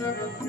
Rama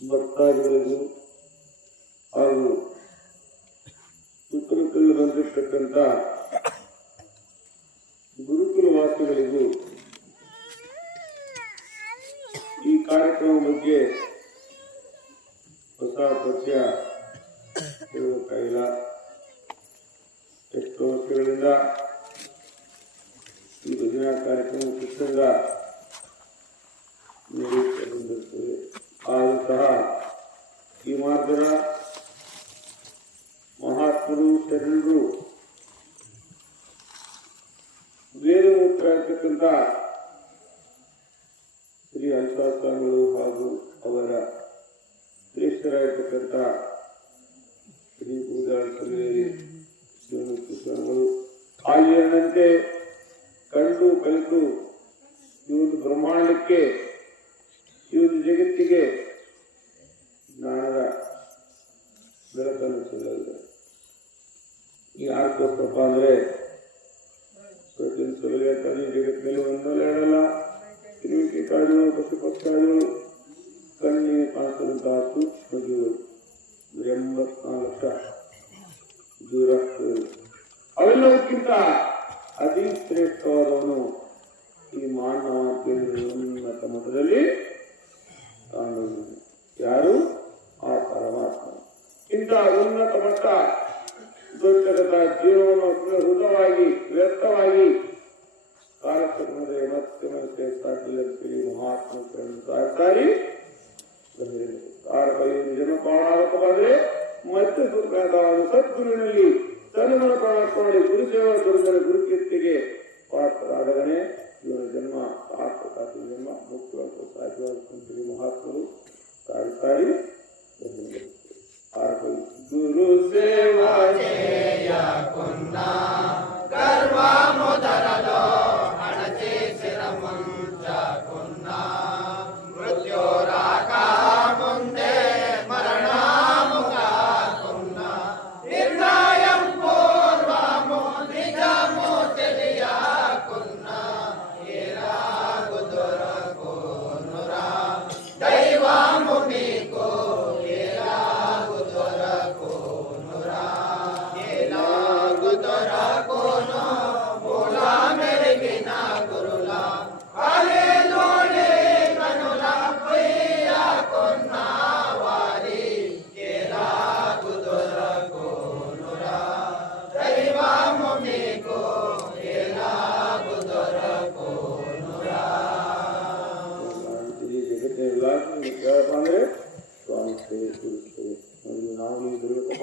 ಭಕ್ತಾದಿಗಳಿಗೂ ಹಾಗೂ ಸುತ್ತಮುತ್ತಲು ಬಂದಿರತಕ್ಕಂಥ ಗುರುಕುಲ ವಾಸಿಗಳಿಗೂ ಈ ಕಾರ್ಯಕ್ರಮ ಬಗ್ಗೆ ಹೊಸ ಪಠ್ಯ ಹೇಳಬೇಕಾಗಿಲ್ಲ. ವರ್ಷಗಳಿಂದ ಈ ಭಜನಾ ಕಾರ್ಯಕ್ರಮ ಕೃಷ್ಣಂಗ ನಡೆಯುತ್ತಿರುತ್ತದೆ. ಆದರೂ ಸಹ ಈ ಮಾರ್ಗದ ಮಹಾತ್ಮರು ಶರಣರು ವೇದಮೂತ್ರ ಇರ್ತಕ್ಕಂಥ ಶ್ರೀ ಹಂಸಾಸ್ವಾಮಿಗಳು ಹಾಗೂ ಅವರ ಶ್ರೇಷ್ಠರಾಗಿರ್ತಕ್ಕಂಥ ಶ್ರೀ ಪೂಜಾರಿ ಸ್ವಾಮಿಗಳು ಆಲಿಯನ್ನಂತೆ ಕಂಡು ಕಲಿತು ಈ ಒಂದು ಬ್ರಹ್ಮಾಂಡಕ್ಕೆ ಈ ಒಂದು ಜಗತ್ತಿಗೆ ಜ್ಞಾನದ ಬೆಳಕನ್ನು ಚೆಲ್ಲಲಿದೆ. ಯಾಕೋಸ್ಕರಪ್ಪ ಅಂದರೆ ಪ್ರತಿನಿಧಿಸಲಿಗೆ ತನ್ನ ಜಗತ್ತಿನಲ್ಲಿ ಒಂದಲ್ಲ ಎರಡಲ್ಲ ತಿರುವಿಕೆ ಕಾಡುಗಳು, ಪಶು ಪಕ್ಷಿಗಳು, ಕಣ್ಣಿಗೆ ಕಾಣಿಸುವಂತಹ ಸೂಕ್ಷ್ಮ ಜೀವಗಳು 84 ಲಕ್ಷ ಜೀವರಾಶಿಗಳು. ಅವೆಲ್ಲದಕ್ಕಿಂತ ಅತಿ ಶ್ರೇಷ್ಠವಾದವನು ಈ ಮಾನವ ಉನ್ನತ ಮಟ್ಟದಲ್ಲಿ ಕಾಣುವುದು ಯಾರು? ಆ ಪರಮಾತ್ಮ. ಇಂತಹ ಉನ್ನತ ಮಟ್ಟ ದೊಡ್ಡದ ಜೀವನವನ್ನು ಹೃದಯವಾಗಿ ವ್ಯರ್ಥವಾಗಿ ಕಾಲಕ್ರಮದಲ್ಲಿ ಮತ್ತೆ ಸಾಧ್ಯ ಮಹಾತ್ಮ ಸಾರಿ ಜನ ಪ್ರಾಣಾತ್ಮವಾದರೆ ಮತ್ತೆ ಸದ್ಗುರುವಿನಲ್ಲಿ ತನ್ನನ್ನು ಪ್ರಾಣಾತ್ಮಡಿ ಗುರುಸೇವಾ ಗುರುಗಳ ಗುರುಕೀರ್ತಿಗೆ ಪಾತ್ರರಾದವನೇ ಇವನ ಜನ್ಮ ಸಾರ್ಥಕ ಜನ್ಮ ಮುಖ್ಯ ಸಾಧ್ಯವಾದ ಮಹಾತ್ಮರು ಸಾರಿ ಸಾರಿ ಗುರು ಸೇವಾ ಗರ್ವ ಮೊದಲೋ ಅಣಚೆ ಶಿರಮಂಚ ಕುನ್ನ ಮೃತ್ಯೋರಾಕ ಮುಂದೆ ಮರಣ ಮುಖ ಕುನ್ನ ನಿರ್ಣಯಂ ಪೂರ್ವಮೋ ನಿಜಮೋ ತಿಳಿಯ ಕುನ್ನ ಏರಾಗುದರ ಕೋನುರ ದೈವ ಮುನಿಕೋ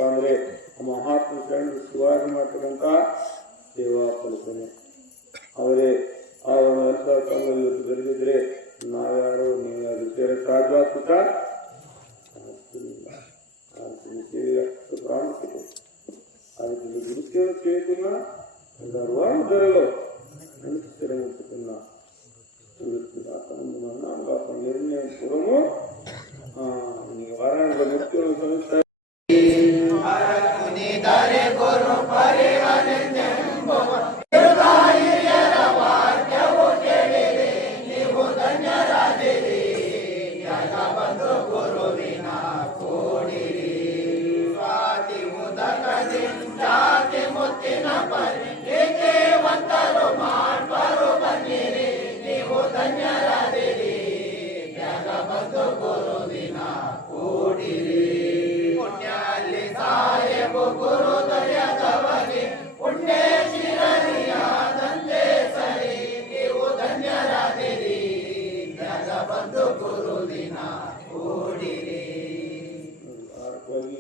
ಅಂದ್ರೆ ಮಹಾತ್ಮ ಶರಣರು ಶಿವಾಜಿ ಮಾಡ್ತಕ್ಕಂಥ ಸೇವಾ ಕಲ್ಪನೆ ಅವರೇ ಆ ಒಂದು ಬೆಳೆದಿದ್ರೆ ನಾವ್ಯಾರು ನೀವ್ಯಾರು ಸೇರಿ ಸಾಧ್ಯವಾಗ್ತ ಪ್ರಾಮುಖ್ಯತೆ ಅದಕ್ಕೆ ಗುರುಸೇವೆ చేయకున్నా ధర్వాలు ధరలో స్థిరముతున్నా నిర్ణయం పూర్వము వారానికి ముఖ్య సంస్థ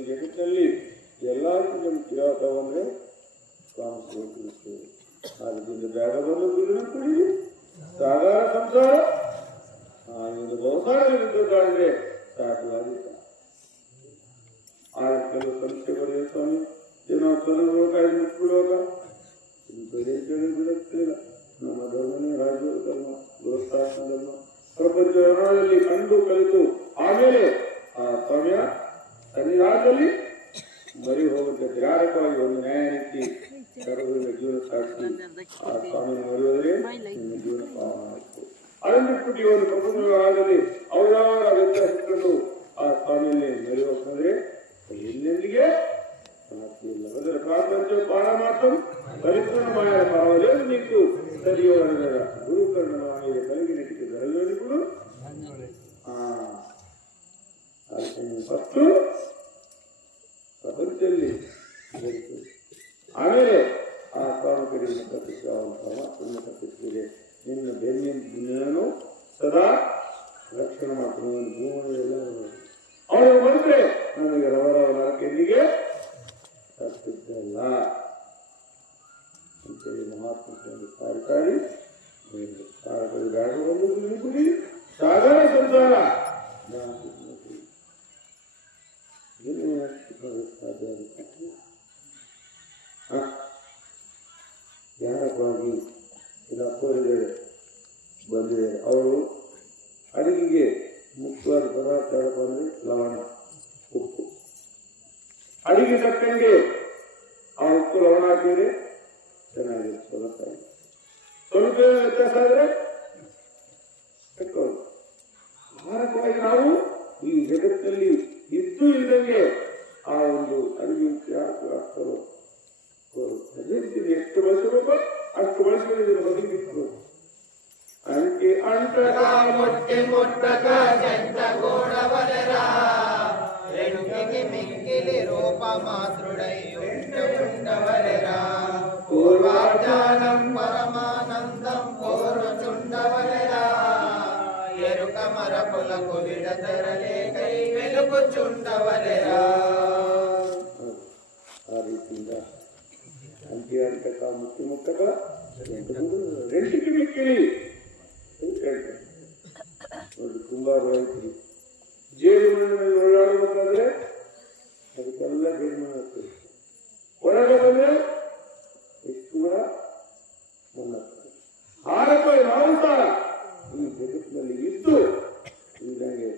ಜಗತ್ತಿನಲ್ಲಿ ಎಲ್ಲ ಕೇಳ್ತಾವಂದ್ರೆ ಅದರಿಂದ ಬೇಡ ಬಂದು ಗುರುವಿನ ಕುಡಿರಿ ಸಾಗಾರ ಸಂಸಾರ ಒಂದು ಬಹುಸಾರಗಳಿದ್ರೆ ಸಾಕಲಾಗಿತ್ತ ಆಗ ಕೆಲವು ಸಂಸ್ಥೆ ಬರೆಯ ಸ್ವಾಮಿ ಏನೋ ತೊಲಗೋಗ ಮುಟ್ಬಿಡೋಗ ಬಿಡುತ್ತಿಲ್ಲ. ನಮ್ಮ ಧರ್ಮನೇ ರಾಜ್ಯ ಧರ್ಮ ಗುರುಸ್ಥಾಪನ ಧರ್ಮ ಪ್ರಪಂಚ ರಣದಲ್ಲಿ ಕಂಡು ಕಲಿತು ಆಮೇಲೆ ಆ ಸ್ವಾಮಿಯ ಸನ್ನಿಧಾನದಲ್ಲಿ ಮರಿ ಹೋಗುತ್ತೆ. ಧಾರಕವಾಗಿ ಒಂದು ನ್ಯಾಯ ನೀತಿ ಸರ್ವದಿಂದ ಜೀವನ ಸಾಕ್ಷಿ ಆ ಸ್ವಾಮಿಯನ್ನು ಮರೆಯೋದ್ರೆ ನಿಮ್ಮ ಜೀವನ ಪಾವನ ಆಯಿತು. ಅದನ್ನು ಬಿಟ್ಟು ಒಂದು ಪ್ರಪಂಚ ವ್ಯವಹಾರದಲ್ಲಿ ಅವರವರ ವ್ಯತ್ಯಾಸಗಳು ಆ ಸ್ವಾಮಿಯಲ್ಲಿ ಮರೆಯೋದ್ರೆ ಎಲ್ಲೆಲ್ಲಿಗೆ ಇಲ್ಲ. ಅದರ ಪ್ರಾಪಂಚ ಪಾರ ಮಾತ್ರ ಪರಿಪೂರ್ಣ ಮಾಯ ಪಾವಲೇ ನೀಕು ಸರಿಯೋ ಗುರುಕರ್ಣವಾಣಿಯ ಕಲಿಗಿನಟಿಗೆ ಧರಲಿಗಳು ಫಸ್ಟು ಪ್ರಪಂಚದಲ್ಲಿ ಆಮೇಲೆ ಆ ಕಡೆಯಿಂದ ತಪ್ಪಿಸಿ ಅವನ ಪರಮಾತ್ಮನ ತಪ್ಪಿಸಿದೆ. ನಿನ್ನ ಬೆನ್ನಿನ ಸದಾ ರಕ್ಷಣೆ ಮಾಡ್ತಾನೆ. ಭೂಮಿಯೆಲ್ಲ ಅವನು ಬಂದ್ರೆ ನನಗೆ ರವರವರ ಕೆನ್ನಿಗೆ ತಪ್ಪಿದ್ದಲ್ಲ ಅಂತೇಳಿ ಮಹಾತ್ಮ ಕಾಡಿ ಸಾಗರ ಸಂಸಾರ ಧ್ಯಾನಕ್ಕಾಗಿ ಕೋರಿದ್ದಾರೆ ಬಂದಿದ್ದಾರೆ. ಅವರು ಅಡಿಗೆಗೆ ಮುಖ್ಯವಾದ ಪದಾರ್ಥ ಬಂದ್ರೆ ಲವಣ, ಉಪ್ಪು. ಅಡಿಗೆ ತಕ್ಕಂಗೆ ಆ ಉಪ್ಪು ಲವಣ ಹಾಕಿದ್ರೆ ಚೆನ್ನಾಗಿದೆ. ಸ್ವಲ್ಪ ವ್ಯತ್ಯಾಸ ಆದ್ರೆ ಭಾರತವಾಗಿ ನಾವು ಈ ಜಗತ್ತಿನಲ್ಲಿ ಇದ್ದು ಇದ್ದಂಗೆ ಆ ಒಂದು ಅಡಿಗೆ ಆಗ್ತಾರೋ ಎಷ್ಟು ಬಳಸಬೇಕು ಅಷ್ಟು ಬಳಸಿದ್ರೆ ಬದುಕಿತ್ತು. ಅಂಕೆ ಅಂಟಕ ಮೊಟ್ಟೆ ಮೊಟ್ಟಕ ಜಂಟ ಗೋಡವಲರ ರೆಣುಕಿಗೆ ಮಿಕ್ಕಿಲಿ ರೂಪ ಮಾತೃಡೈ ಉಂಡವಲರ ಪೂರ್ವಾಜ್ಞಾನಂ ಪರಮಾನಂದಂ ಪೂರ್ವ ಚುಂಡವಲರ ಎರುಕ ಮರ ಪುಲಕು ಬಿಡದರಲೆ ಕೈ ಬೆಲುಕು ಚುಂಡವಲರ. ಆ ರೀತಿಯಿಂದ ಅಂಕೆ ಅಂಟಕ ಮುಟ್ಟಿ ಮುಟ್ಟಕ ರೆಂಟಿಗೆ ಮಿಕ್ಕಿಲಿ ನೋಡಿ. ತುಂಬಾ ರೈತರು ಜೇಡಿ ಮಣ್ಣಿನಲ್ಲಿ ಓಡಾಡಬೇಕಾದ್ರೆ ಅದಕ್ಕೆಲ್ಲ ಜೇಡಿ ಮಣ್ಣು ಹಾಕ್ತದೆ. ಹೊರಗೆ ಬಂದ್ರೆ ಎಷ್ಟು ಕೂಡ ಮಣ್ಣಾಗ್ತದೆ. ಹಾರಕ ನಾವು ಸಹ ಈ ಜಗತ್ತಿನಲ್ಲಿ ಇದ್ದು ಇದ್ದಂಗೆ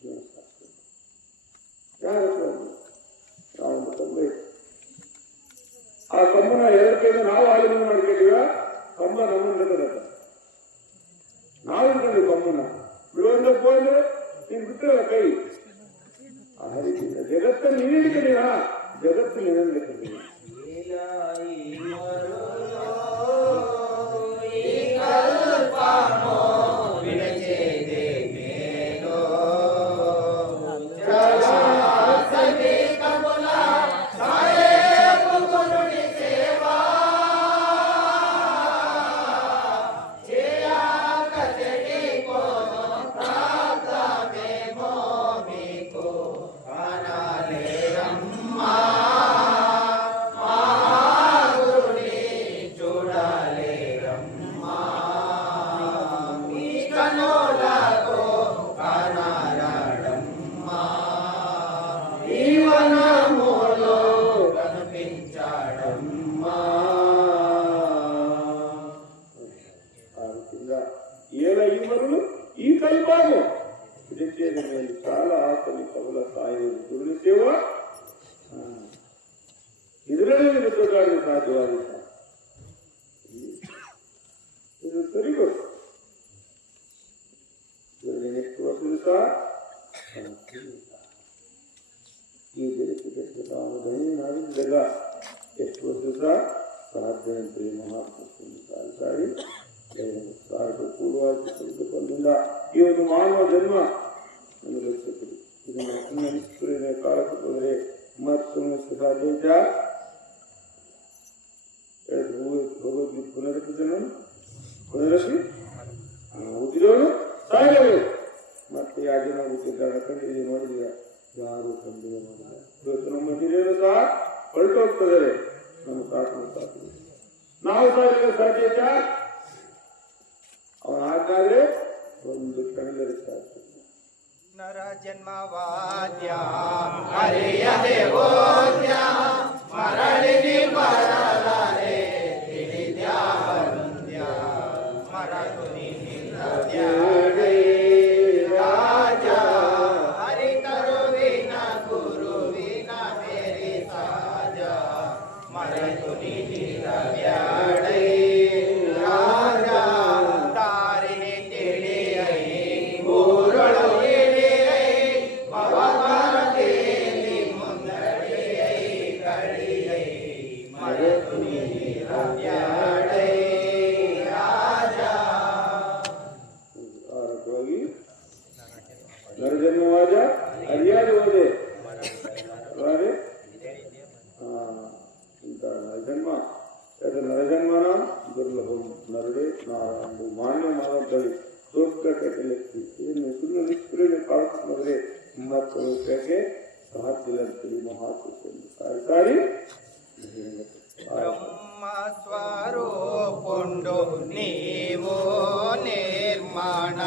ಜೀವನ ಸಾಕ್ತದೆ. ನಾವೊಂದು ಕಂಬ ಇತ್ತು. ಆ ಕಂಬನ ಎರಡು ಕೈಯಿಂದ ನಾವು ಆಲಿಂಗನ ಮಾಡ್ಕೊಂಡಿವ. ಕಂಬ ನಮ್ಮನ್ನ ಕದಕ ನಾವು ಇಟ್ಕೊಂಡು ಕಂಬನ ಬಿಡುವಂತಪ್ಪ ಅಂದ್ರೆ ನೀನು ಬಿಟ್ಟರೆ ಕೈ. ಆ ರೀತಿಯಿಂದ ಜಗತ್ತನ್ನು ನೀನು ಹಿಡ್ಕೊಂಡಿವ, ಜಗತ್ತು ನೀನು ಹಿಡ್ಕೊಂಡಿವಿ. ಈ ಕಲ್ಪಾಗು ಜೊತೆಯ ಮೇಲೆ ಸಾಲ ಆಸಲಿ ಕವಲ ಸಾಯುವುದು ದುರ್ನಿಸೇವ. ಇದರಲ್ಲಿ ನಿಸರ್ಗಾಡಿ ಸಾಧ್ಯವಾದ ಇದು ಸರಿಗೊತ್ತು. ಎಷ್ಟು ವರ್ಷ ಸಹ ಈ ಜಗತ್ತಿಗೆ ತಾವು ಧನಿ ನಾಡಿದ್ದಾಗ ಎಷ್ಟು ವರ್ಷ ಸಹ ಸಾಧ್ಯ ಅಂತ ಮಹಾತ್ಮ ಸಾರಿ ಪೂರ್ವಾಜಿಲ್ಲ. ಈ ಒಂದು ಮಾನವ ಜನ್ಮ ನಮಗೆ ಲಕ್ಷಿಸುತ್ತದೆ. ಇದನ್ನು ಕಾಲಕ್ಕೆ ಹೋದರೆ ಮತ್ತೊಮ್ಮೆ ಸಾಧ್ಯ ಭಗವದ್ಗೀತೆ ಪುನರಪಿದನು ಪುನರಪಿ ಹುಟ್ಟಿದವನು ಸಾಯಲೇಬೇಕು. ಮತ್ತೆ ಯಾಕೆ ನಾವು ಹುಟ್ಟಿದ್ದಾರೆ ಕಂಡಿದೆ ಮಾಡಿದೀರ? ಯಾರು ಕಂಡಿದೆ ಮಾಡಿದ. ಇವತ್ತು ನಮ್ಮ ಹಿರಿಯರು ಸಹ ಹೊರಟು ಹೋಗ್ತಿದ್ದಾರೆ. ನಮ್ಮ ಸಾಕು ಸಾಕು ನಾವು ಸಾಧಿಸಲು ಸಾಧ್ಯತೆ ಅವನ ಹಾಗಾದ್ರೆ ಒಂದು ಕಣ್ಣಲ್ಲಿ ಸಾಧ್ಯ. ನರ ಜನ್ಮವಾದ್ಯ ಹರಿಯದೆ ಹೋದ್ಯ ಮರಳಿನಿ ಮರಳರೆ ತಿಳಿದ್ಯಾವರುಂದ್ಯ ಮರಳು ನಿಲ್ಲದ್ಯಾಡೇ ರಾಜ ಹರಿತರುವಿನ ಗುರುವಿನ ಮೇರಿ ಸಾಜ ಮರೆತು ನಿಲ್ಲದ್ಯಾಡೇ ರಾಜ ತಾರಿನಿ ತಿಳಿಯೈ ಊರಳು ನರಜನ್ಮವಾದ ಅರಿಯಾದ ಹೋದೆ ಇಂಥ ಜನ್ಮ ನರಜನ್ಮನ ದುರ್ಲಭಂ ನರಡೆ ನಾರಾಯಣ ಮಾನ್ಯವಾದದ್ದು ದೊಡ್ಡ ಕಟ್ಟಲೆತ್ತಿ ಇದನ್ನು ಸುಮ್ಮನೆ ನಿಷ್ಕ್ರಿಯ ಕಾಣಿಸಿದ್ರೆ ಮತ್ತೊಂದಕ್ಕೆ ಸಾಧ್ಯವಿಲ್ಲ ಮಹಾತ್ಮ ಸಾರಿ ಬ್ರಹ್ಮ ಸ್ವರೂಪುಂಡು నీవు నిర్మాణ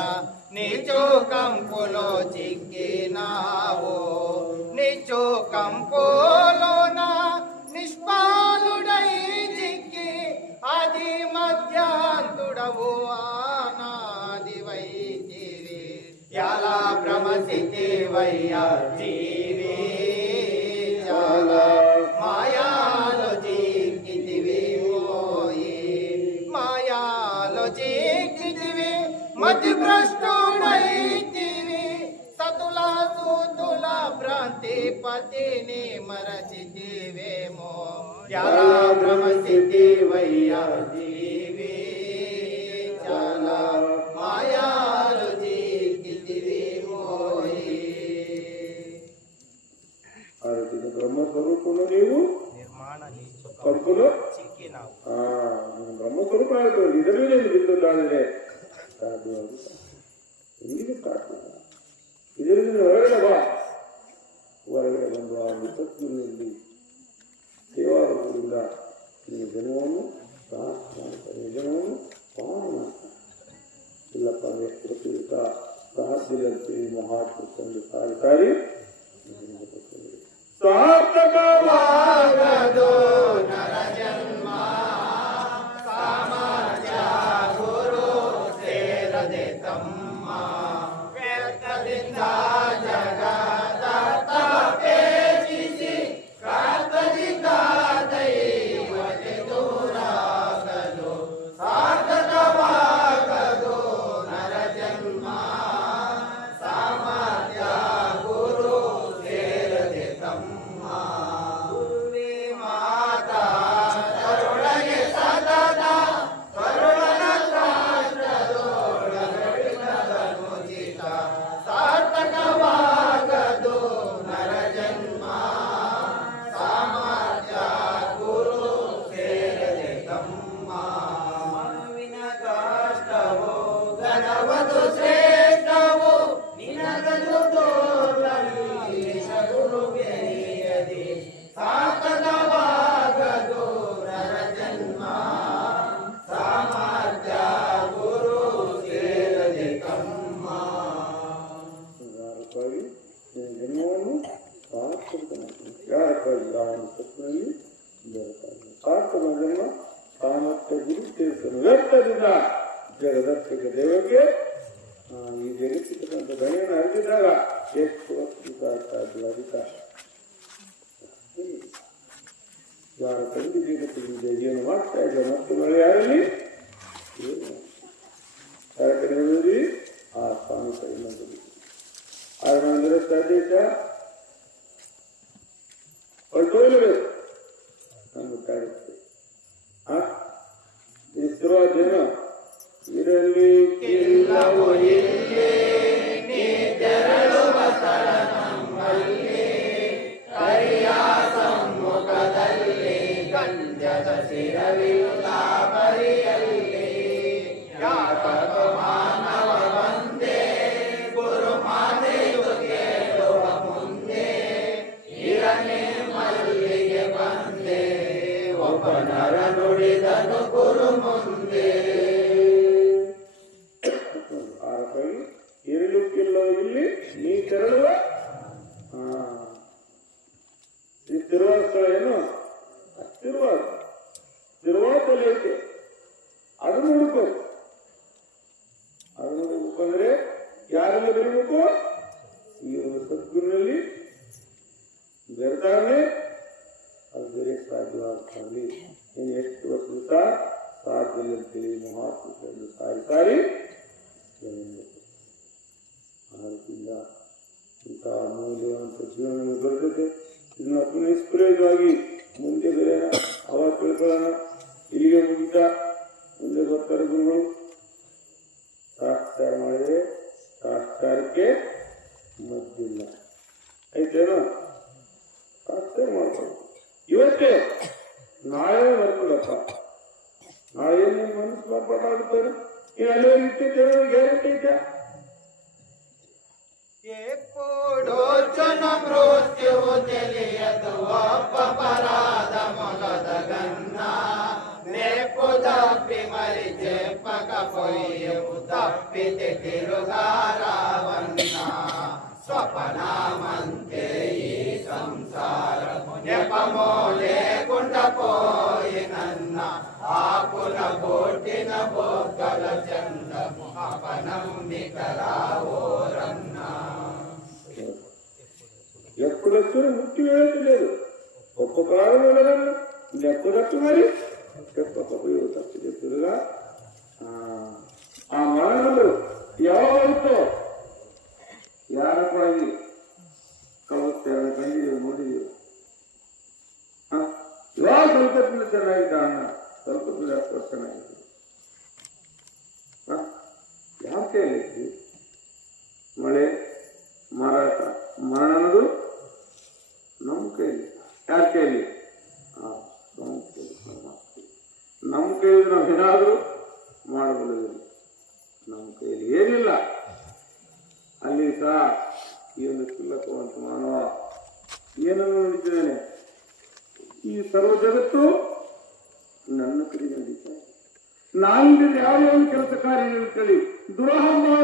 నిజు కంపులో చిక్కినావు నిజు కంపులోన నిష్పాలుడై చిక్కి ఆది మధ్యాంతుడవు ఆనాదివై జీవి ఎలా భ్రమసివయ్యా జీవి చాలా మాయాలో జీవితివి మోయి మాయాలో జీవితివి మతి భ్రష్టుడైతివి సతుల సూతుల భ్రాంతి పతిని మరచితివేమో ఎలా భ్రమసివయ్యా జీవి చాలా మాయాలో జీవితివి మోయి ಬ್ರಹ್ಮಸ್ವರೂಪನು ನೀವು ಕಂಪುಲು ಬ್ರಹ್ಮಸ್ವರೂಪ ಇದರಲ್ಲಿ ಬಿದ್ದುತ್ತಾದರೆ ಸಾಧ್ಯವಾಗುತ್ತ ಎಲ್ಲಿಗೆ ಸಾಧ್ಯ ಇದರಿಂದ ಹೊರಗಡೆ ಬಾ ಹೊರಗಡೆ ಬಂದು ಆ ವಿಪತ್ತಿನಲ್ಲಿ ಸೇವಾರೂಪದಿಂದ ನೀವು ಜನ್ಮವನ್ನು ಜನವನ್ನು ಪಾವನ ಮಾಡ್ತಾರೆ ಇಲ್ಲಪ್ಪ ವ್ಯಕ್ತಿಗತ ಸಾಧ್ಯದಂತೆ ಮಹಾತ್ಮಂದು ಸಾರಿ ಸಾರ್ಥಕವಾಗದು ನರಜನ್ಮ ಸಾಮರ್ಥ್ಯ ಗುರು ಸೇರದೆ ತಮ್ಮ ವ್ಯರ್ಥದಿಂದ ಜಗದ ತಪೇಕ್ಷಿಸಿ ಕರ್ತನಿಂದ ದೈವತೆ ದೂರಾಗದು ಸಾರ್ಥಕವಾಗದು ನರಜನ್ಮ ಸಾಮರ್ಥ್ಯ ಗುರು ಸೇರದೆ ತಮ್ಮ ಗುರುವೇ ಮಾತಾ ಕರುಣಗೆ ಸತತ ಕರುಣನ ಕಾಷ್ಟದೋಳಗಡಿನದನುಚಿತ ಸಾರ್ಥಕವಾಗದು ನರಜನ್ಮ ಸಾಮರ್ಥ್ಯ ಗುರು ಸೇರದೆ ತಮ್ಮ ಮನುವಿನ ಕಾಷ್ಟವೋ ಘನವದು ಶ್ರೇಷ್ಠವು ನಿನಗದು ತೋರಲಿ ಸಗುರು ಬೆರೆಯದೆ ಸಾರ್ಥಕವಾಗದು ನರಜನ್ಮ ಸಾಮರ್ಥ್ಯ ಗುರು ಸೇರದೆ ತಮ್ಮ ಜನ್ಮವನ್ನು ಸಾರ್ಥಕ ಯಾರಕ್ಕಾಗಿ ಅವನ ತತ್ವದಲ್ಲಿ ಬರುತ್ತಾನೆ ಸಾರ್ಥಕ ಜನ್ಮ ಸಾಮರ್ಥ್ಯ ಗುರು ಸೇರಿಸಲು ವ್ಯರ್ಥದಿಂದ ಜಗದರ್ಶಕ ದೇವರಿಗೆ ಈ ಜಗತ್ತಿರ್ತಕ್ಕಂಥ ಗಣಿಯನ್ನು ಅರಿತಿದ್ದಾಗ ಎಷ್ಟು ಸಾಧ್ಯ ಅಧಿಕಾರ ಯಾರ ತಂದೆ ಜಗತ್ತಿಗೆ ಏನು ಮಾಡ್ತಾ ಇಲ್ಲ ಮತ್ತು ಮಳೆ ಯಾರಲ್ಲಿ ಯಾರ ಕಡೆ ನೋಡಿದ್ವಿ ಆ ಸ್ವಾಮಿ ಕಡೆಯಿಂದ ಆದ್ರೆ ನಾವು ನಿರಸ್ತಾ ಇದ್ದ ಹೊರಟೋಗ್ಲೇಬೇಕು ನಮ್ಗೆ ಕಾಡುತ್ತೆ ಇದು ಶುರುವಾದೇನು ಇದರಲ್ಲಿ ಇಲ್ಲವೋ ಇಲ್ಲೇ ನೀ ತೆರಳುವ ಸ್ಥಳ ನಮ್ಮಲ್ಲಿ ಕರಿಯ ಸಮ್ಮುಖದಲ್ಲಿ ಗಂಜದ ಶಿರವಿಲ್ಲ ಬರಿಯಲ್ಲಿ ಯಾಕೋ ಮಾನವ ಬಂದೆ ಗುರು ಮಾತೆಯು ಕೇಳುವ ಮುಂದೆ ಇರನೇ ಮಲ್ಲಿಗೆ ಬಂದೆ ಒಬ್ಬ ನರ ನುಡಿದನು ಗುರು ಮುಂದೆ ಇರಲಿಕ್ಕಿಲ್ಲೋ ಇಲ್ಲಿ ನೀ ತೆರಳುವ ಈ ತಿರುವಾದ ಸ್ಥಳ ಏನು ತಿರುವಾದಲ್ಲಿ ಐತೆ ಅದನ್ನು ಹುಡುಕು ಅಂದ್ರೆ ಯಾರೆಲ್ಲ ಬರೀಬೇಕು ಈ ಒಂದು ಸದ್ಗುರಿನಲ್ಲಿ ಬೆರೆತಾಗಲೇ ಅದು ಬೇರೆ ಸಾಧ್ಯವಾಗ್ತಾಗಲಿ ಇನ್ನು ಎಷ್ಟು ವರ್ಷ ಸಾಧ್ಯವಿಲ್ಲಂತೇಳಿ ಮಹಾತ್ಮ ಸಾರಿ ಆದ್ರಿಂದ ಇಂಥ ಅಮೂಲ್ಯವಂತ ಜೀವನ ಬರ್ತದೆ ಇದನ್ನ ನಿಷ್ಪ್ರಯೋಜವಾಗಿ ಮುಂದೆ ಬೇರೆ ಅವಾಗ ತಿಳ್ಕೊಳ್ಳೋಣ ಇಲ್ಲಿಗೆ ಮುಗಿತಾ ಮುಂದೆ ಬರ್ತಾರೆ ಗುರುಗಳು ಸಾಕ್ಷಾರ ಮಾಡಿದರೆ ಸಾಕ್ಷಾರಕ್ಕೆ ಮದ್ದಿಲ್ಲ ಐತೇನೋ ಸಾಕ್ಷಾರ ಮಾಡ್ಕೊಂಡು ಇವತ್ತೇ ನಾಳೆ ಬರ್ಕೊಡಪ್ಪ ನಾಳೆ ನಿಮ್ಮ ಮನಸ್ಸು ಮಾರ್ಪಾಟಾಗುತ್ತದೆ. ನೀವು ಅಲ್ಲೇ ಇರ್ತಿದ್ದೆ ಗ್ಯಾರಂಟಿ ಇದೆ. ಎಪ್ಪುಡೋಚನ ಮೃತ್ಯುವು ತಿಳಿಯದು ಅಪರಾಧ ಮೊಗದ ಗನ್ನ ನೆಪ್ಪು ತಪ್ಪಿ ಮರಿ ಚೆಪ್ಪಕ ಪೊಯ್ಯವು ತಪ್ಪಿತೆ ತಿರುಗಾರವನ್ನ ಸ್ವಪನ ಮಂತೆ ಈ ಸಂಸಾರ ನೆಪಮೋಲೆ ಕುಂಡ ಪೋಯಿ ನನ್ನ ಆಪುನ ಬೋಟಿನ ಬೋಗಲ ಚಂದ ಅಪನಂಬಿಕರಾವೋರನ್ನ ఎప్పుడొచ్చు ముక్తి వేయలేదు. ఒక్క కాలం వెళ్ళగలను ఎప్పుడొచ్చు మరి తప్పు చెప్తురుగా ఆ మరణలు ಯಾವತ್ತೋ ಯಾರಕ್ಕಾಗಿ ಕಳಿಸ್ತೇವೆ ಕಂಡಿದ್ದೀವಿ ನೋಡಿದ್ದೀವಿ. ಇವಾಗ ಸ್ವಲ್ಪ ಚೆನ್ನಾಗಿದ್ದ ಅಣ್ಣ, ಸ್ವಲ್ಪ ಜಾಸ್ತಿ ಚೆನ್ನಾಗಿತ್ತು. ಯಾವ ಕೈಲಿ ಮಳೆ ಮಾರಾಟ ಮರಣ ಅನ್ನೋದು ನಮ್ಮ ಕೈಲಿ. ಯಾರ ಕೈಲಿ? ನಮ್ಮ ಕೈಲಿ ನಾವೇನಾದ್ರೂ ಮಾಡಬಲ್ಲದು. ನಮ್ಮ ಕೈಲಿ ಏನಿಲ್ಲ. ಅಲ್ಲಿ ಸಹ ಈ ಒಂದು ಕ್ಷುಲ್ಲಕವಂತ ಮಾನವ ಏನನ್ನು ನೋಡಿದ್ದೇನೆ, ಈ ಸರ್ವ ಜಗತ್ತು ನನ್ನ ಕಡೆ ನಡೀತಾ ಇದೆ. ನಾನಿಂದ ಯಾವುದೇ ಒಂದು ಕೆಲಸ ಕಾರ್ಯ ಕಳಿ ದುರಹಂಕಾರ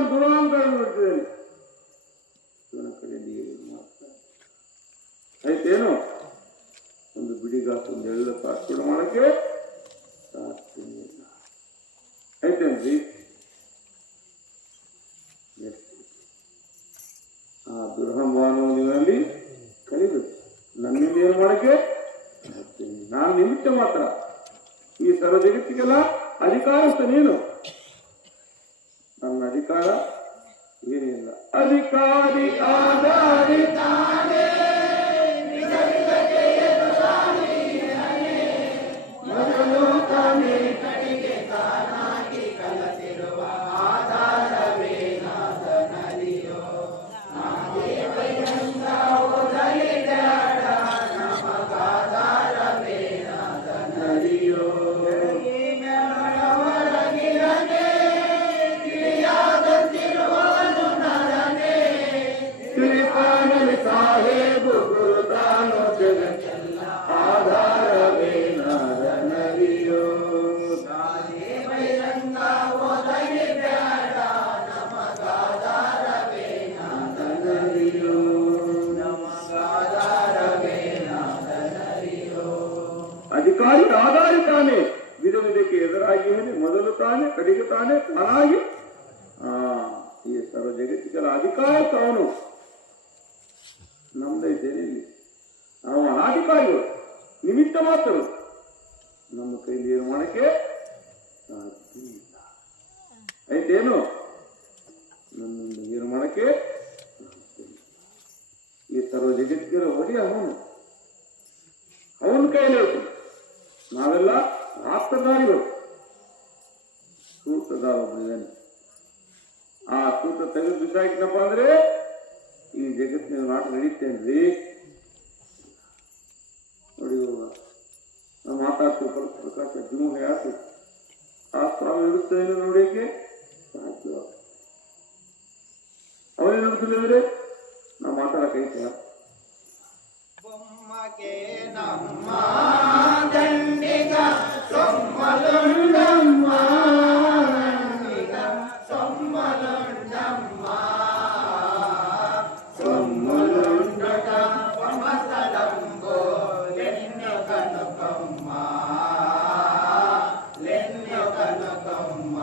ನೋಡ್ತಿದ್ದೇನೆ. ನನ್ನ ಕಡೆ ನೀರು ಮಾಡ್ತಾರೆ ಆಯ್ತೇನು? ಒಂದು ಬಿಡಿಗಾಸು ಒಂದು ಎಲ್ಲ ಸಾಕ್ಷಿ ಮಾಡಕ್ಕೆ ಸಾಧ್ಯವಿಲ್ಲ. ಆಯ್ತೇನ್ರಿ? ಆ ದುರಹಂಭಾವನಲ್ಲಿ ಕಲಿಬೇಕು. ನನ್ನಿಂದ ಏನು ಮಾಡಕ್ಕೆ ನಾನು ನಿಮಿತ್ತ ಮಾತ್ರ. ಈ ಸರ್ವ ಜಗತ್ತಿಗೆಲ್ಲ ಅಧಿಕಾರಸ್ಥ ನೀನು. ನನ್ನ ಅಧಿಕಾರ ಏನಿಲ್ಲ. ಅಧಿಕಾರಿ ಆಧಾರಿತಾನೆ ಮೊದಲು ತಾನೇ ಕಡೆಗೆ ತಾನಾಗಿ ಕಲಸಿರುವ ಆಧಾರವೇನಾದನರಿಯೋ ನಾದೇವರಿಂದ ಓದಲಿದಾಡ ನಮಗಾಧಾರವೇನಾದನರಿಯೋ ಒಳಗಿರನೆ ತಿಳಿಯಾದಂತಿರುವವನು ನರನೆ ತಿಳಿಪಾಗಲಿ ಸಾಹೇಬು ಗುರುತಾನು ಜಗತ್ತೆಲ್ಲ ಆಧಾರವೇನಾದನರಿಯೋ ನಾದೇವರಿಂದ ಓದಲಿದಾಡ ನಮಗಾಧಾರವೇನಾದನರಿಯೋ ನಮಗಾಧಾರವೇನಾದನರಿಯೋ. ಅಧಿಕಾರಿ ಆಧಾರಿತಾನೆ, ವಿಧ ವಿಧಕ್ಕೆ ಎದುರಾಗಿ ಮೊದಲು ತಾನೆ ಕಡೆಗೆ ತಾನೆ ತಾನಾಗಿ ಈ ಸರ್ವ ಜಗತ್ತಿಗೆಲ್ಲ ಅಧಿಕಾರ ತಾನು ನಮ್ದೈತೇನೆ. ಇಲ್ಲಿ ನಾವು ಅನಾಧಿಕಾರಿಗಳು, ನಿಮಿತ್ತ ಮಾತ್ರ. ನಮ್ಮ ಕೈಲಿ ಏನು ಮಾಡಕ್ಕೆ ಸಾಧ್ಯ ಇಲ್ಲ. ಆಯ್ತೇನು? ನಮ್ಮಿಂದ ಏನು ಮಾಡಕ್ಕೆ ಈ ಸರ್ವ ಜಗತ್ತಿಗೆ ಹೊಡಿ ಅವನ ಕೈಲಿ ಹೇಳ್ತೀನಿ. ನಾವೆಲ್ಲ ರಾಷ್ಟ್ರಧಾರಿಗಳು. ಸೂತ್ರಧಾರ ಒಬ್ಬನಿದ್ದಾನೆ. ಆ ಸೂತ್ರ ತೆಗೆದು ಬಿಸಾಕಿನಪ್ಪ ಅಂದ್ರೆ ಈ ಜಗತ್ತಿನ ನಾಟ ನಡೀತೇನ್ರಿ. ನೋಡಿ ನಾವು ಮಾತಾಡ್ತೀವಿ, ಪ್ರಕಾಶ ಜುಮು ಯಾಕೆ ಆ ಸ್ವಾಮಿ ಇರುತ್ತೇನೆ ನೋಡಿಕೆ ಸಾಧ್ಯ. ಅವನೇನು ನೋಡ್ತಿದ್ರೆ ನಾವು ಮಾತಾಡಕೈತ ಬೊಮ್ಮಗೆ ನಮ್ಮ ದಂಡಿಗ ಸೊಮ್ಮಲುಂಡಮ್ಮ ದಂಡಿಗ ಸೊಮ್ಮಲುಂಡಮ್ಮ ಸೊಮ್ಮಲುಂಡಟ ಪಮಸಲಂಬೋ ಲೆನ್ಯು ಕನಕಮ್ಮ ಲೆನ್ಯು ಕನಕಮ್ಮ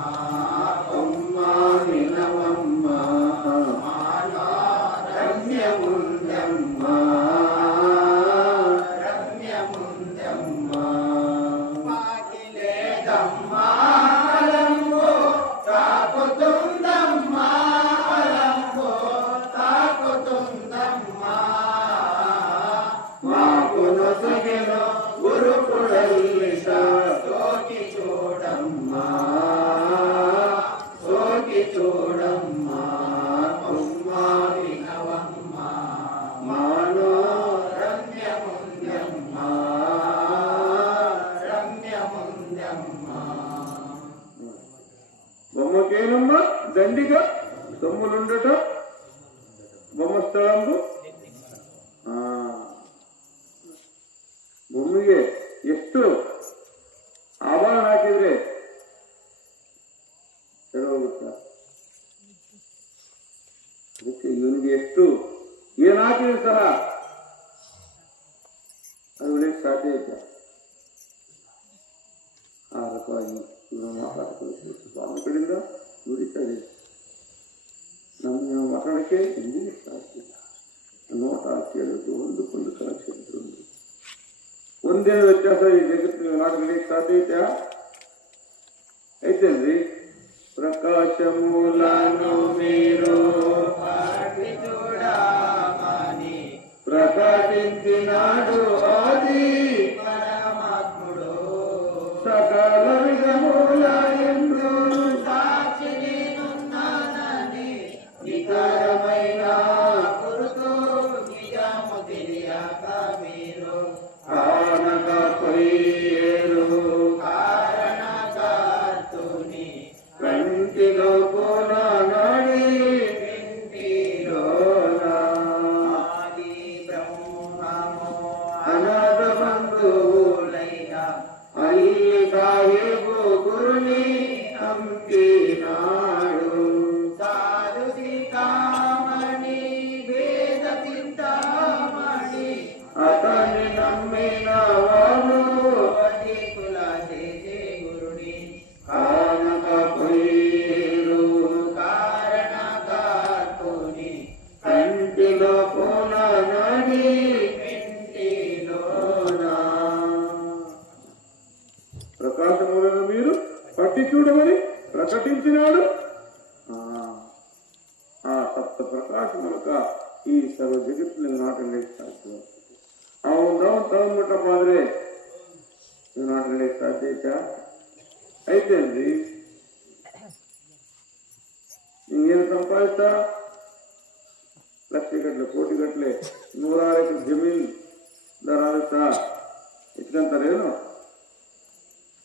ಕೊಮ್ಮ ನಿನವಮ್ಮ ಮಾನೋ ರಮ್ಯ ಮುಂದಮ್ಮ ರಮ್ಯ ಮುಂದಮ್ಮ ಪಾಕಿಲೇದಮ್ಮ ಅಲಂಬೋ ತಾಕುತುಂದಮ್ಮ ಅಲಂಬೋ ತಾಕುತುಂದಮ್ಮ ಮಾಕುನೊಸಗೆನೋ ಗುರುಕುಳಲ್ಲಿಸ ಸೋಕಿ ಚೂಡಮ್ಮ ಸೋಕಿ ಚೂಡಮ್ಮ ಕೊಮ್ಮ ವಿನವಮ್ಮ ಮಾನೋ ರಮ್ಯ ಮುಂದಮ್ಮ ರಮ್ಯ ಮುಂದಮ್ಮ ఏనమ్మ దండిగ దొమ్ములుండట బొమ్మస్థలంబు ಭೂಮಿಗೆ ಎಷ್ಟು ಆಭರಣ ಹಾಕಿದ್ರೆ ಸರಿ ಹೋಗುತ್ತಾ? ಅದಕ್ಕೆ ಇವನಿಗೆ ಎಷ್ಟು ಏನ್ ಹಾಕಿದ್ರು ಸಹ ಅದು ಉಳಿಯಕ್ಕೆ ಸಾಧ್ಯ ಇಲ್ಲ. ಆ ರಕವಾಗಿ ಇವನು ಮಾತಾಡ್ಕೊಳ್ಳಿ ಸ್ವಾಮಿ ಕಡೆಯಿಂದ ನುಡಿತಾರೆ. ನಮ್ಮ ಮಾತಾಡಕ್ಕೆ ಹಿಂದಿಗೆ ಸಾಧ್ಯ ಇಲ್ಲ. ನೋಟ ಕೇಳಿದ್ರು ಒಂದಕ್ಕೊಂದು ಕನೆಕ್ಷನ್ ಒಂದೇ ವ್ಯತ್ಯಾಸ ಈ ಜಗತ್ತಿನ ನಾಟಕಗಳಿಗೆ ಸಾಧ್ಯ ಐತೆ ಐತೇನ್ರಿ? ಪ್ರಕಾಶ ಮೂಲನು మీరు ప్రకటించినాడు ఆది పరమాత్ముడు సకల విధముల యందు సాక్షి నేనున్నానని నికరమైన గురుతో నిజము తెలియక మీరు కారణకపైరు కారణకర్తుని కంటిలో పోనాడి ఇంటిలోన ఆది బ్రహ్మము అనాథ బంధువులైన అల్లి సాహేబు గురుని అంకినాడు. సాధు సీతామణి వేద చింతామణి అతని నమ్మిన వాడు అధికుల చేసే గురుని కారణకపైరు కారణకర్తుని కంటిలో పోనాడి ఇంటిలోన. ప్రకాశములను మీరు పట్టి చూడమని ప్రకటించినాడు. ఆ సప్త ప్రకాశములక ಈ ಸರ್ವ ಜಗತ್ತಿನ ನಾಟಗಳಿಗೆ ಸಾಧ್ಯ. ಅವನು ತಗೊಂಡ್ಬಿಟ್ಟಪ್ಪ ಅಂದ್ರೆ ನಾಟಗಳಿಗೆ ಸಾಧ್ಯ ಐತೇನ್ರಿ? ಹಿಂಗೇನು ಸಂಪಾದಿಸ್ತಾ ಲಕ್ಷಗಟ್ಟಲೆ ಕೋಟಿಗಟ್ಟಲೆ 100 ಎಕರೆ ಜಮೀನ್ ದರ ಆಗುತ್ತಾ ಇಟ್ಕೊಂತಾರೇನು?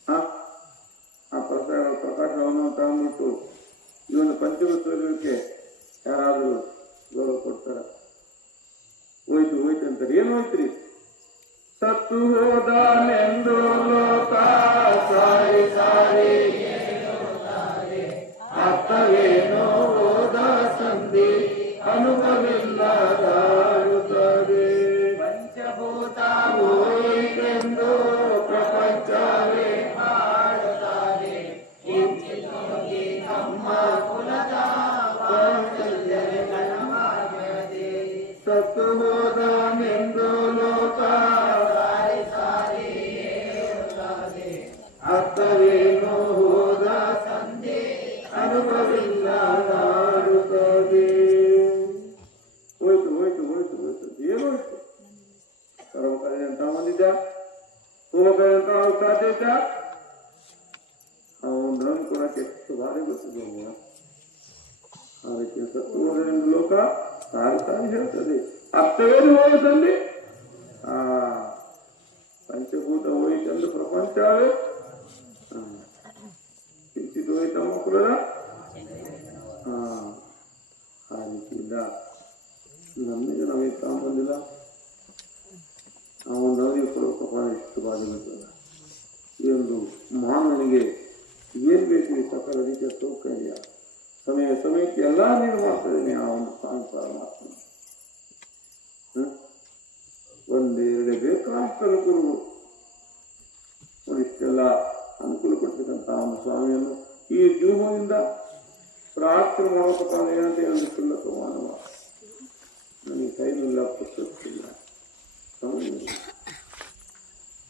ಆ ಪ್ರಕಾಶವನ್ನು ತಗೊಂಡ್ಬಿಟ್ಟು ಇವನು ಪಂಚವಸ್ತುಗಳಿಗೆ ಯಾರಾದರೂ ಗೌರವ ಕೊಡ್ತಾರ? ಹೋಯ್ತು ಅಂತಾರೆ. ಏನು ಹೋಯ್ತ್ರಿ? ಸತ್ತು ಹೋದನೆಂದು ಲೋಕ ಸಾರಿ ಸಾರಿ ಅರ್ಥವೇನೋ ಹೋದ ಸಂಧಿ ಅನುಭವಿಲ್ಲದಾಡುತ್ತದೆ. ಪಂಚಭೂತ ಹೋಯಿತೆಂದು ಪ್ರಪಂಚವೇ ಮಾಡುತ್ತಾರೆ. ನಮ್ಮ ಕುಲದ ಸತ್ತು ಹೋದನೆಂದು ಲೋಕ ಸಾರಿ ಸಾರಿ ಅರ್ಥವೇನೋ ಹೋದ ಸಂಧಿ ಅನುಭವಿಲ್ಲದಾಡುತ್ತದೆ. ಹೋಯ್ತು ಏನೋಯ್ತು? ಸರ್ವಕಾರ್ಯ ಅಂತ ಬಂದಿದ್ದ ಹೋಗಕಾರ್ಯ ಅಂತ ಸಾಧ್ಯ ಇದ್ದ ಅವನು ಅನ್ಕೊಳಕ್ಕೆ ಎಷ್ಟು ಬಾರಿ ಗೊತ್ತಿದ್ದ. ಅದಕ್ಕೆ ಸತ್ತು ಹೋದನೆಂದು ಲೋಕ ಸಾರಿ ಸಾರಿ ಹೇಳ್ತದೆ. ಅರ್ಥವೇನು ಹೋಗುತ್ತಂದ್ರೆ ಪಂಚಭೂತ ಹೋಯಿತಂದು ಪ್ರಪಂಚವೇ ಕಿಂಚಿತ್ ಹೋಯ್ತ ಮಕ್ಕಳ ಆ ರೀತಿಯಿಂದ ನಮಗೆ ನಮಗೆ ತಗೊಂಬಂದಿಲ್ಲ. ಅವನು ನಮಗೆ ಕೊಡಬೇಕಪ್ಪ ಇಷ್ಟು ಬಾಧಿಸುತ್ತದೆ. ಈ ಒಂದು ಮಾನವನಿಗೆ ಏನ್ ಬೇಕು ಸಕಲ ರೀತಿಯ ಸೌಕರ್ಯ ಸಮಯಕ್ಕೆ ಎಲ್ಲ ನೀನು ಮಾಡ್ತಿದ್ದೀನಿ. ಆ ಒಂದು ಸಂಸಾರ ಮಾಡ್ತಾನೆ. ಒಂದೆರಡು ಬೇಕಾದ ಗುರು ಇಷ್ಟೆಲ್ಲ ಅನುಕೂಲ ಕೊಡ್ತಕ್ಕಂಥ ಒಂದು ಸ್ವಾಮಿಯನ್ನು ಈ ಜೀವನದಿಂದ ಪ್ರಾರ್ಥನೆ ಮಾಡಬೇಕಪ್ಪ ಏನಂತ ಹೇಳಿಲ್ಲ. ಮಾನವ ನನಗೆ ಟೈಮಿಲ್ಲ, ಪುಸ್ತಕಿಲ್ಲ, ಸಮಯ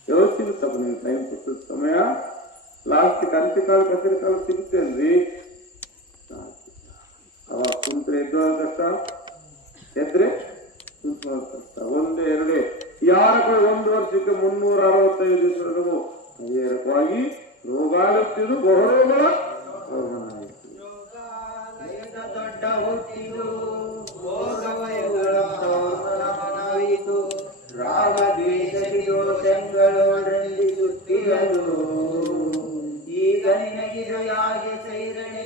ಯಾವಾಗ ಸಿಗುತ್ತಪ್ಪ ನೀವು ಟೈಮ್ ಪುಸ್ತಕ ಸಮಯ? ಲಾಸ್ಟ್ ಅಂತ್ಯಕಾಲ ಕಸರಿ ಕಾಲ ಸಿಗುತ್ತೇನ್ರಿ? ಅವಾಗ ಕುಂತ್ರೆ ಎದ್ದುವಾಗ ಕಷ್ಟ, ಎದ್ರೆ ಕುಂತ್ಕೊಳ್ಳೋ ಕಷ್ಟ. ಒಂದೇ ಎರಡೇ ಯಾರ ಕಡೆ 1 ವರ್ಷಕ್ಕೆ 365 ದಿವಸವರೆಗೂ ನೇರವಾಗಿ ರೋಗಾಲುತ್ತಿದ್ದು ಬಹುರೋಗಗಳ ದೊಡ್ಡ ಹುಟ್ಟಿದು ಭೋಗವಯಗಳಾಯಿತು. ರಾಗದ್ವೇಷಗಳೊಡಲ್ಲಿ ಸುತ್ತಿರಲು ಈಗ ನಿನಗಿದು ಯಾಗೆ ಸೈರಣೆ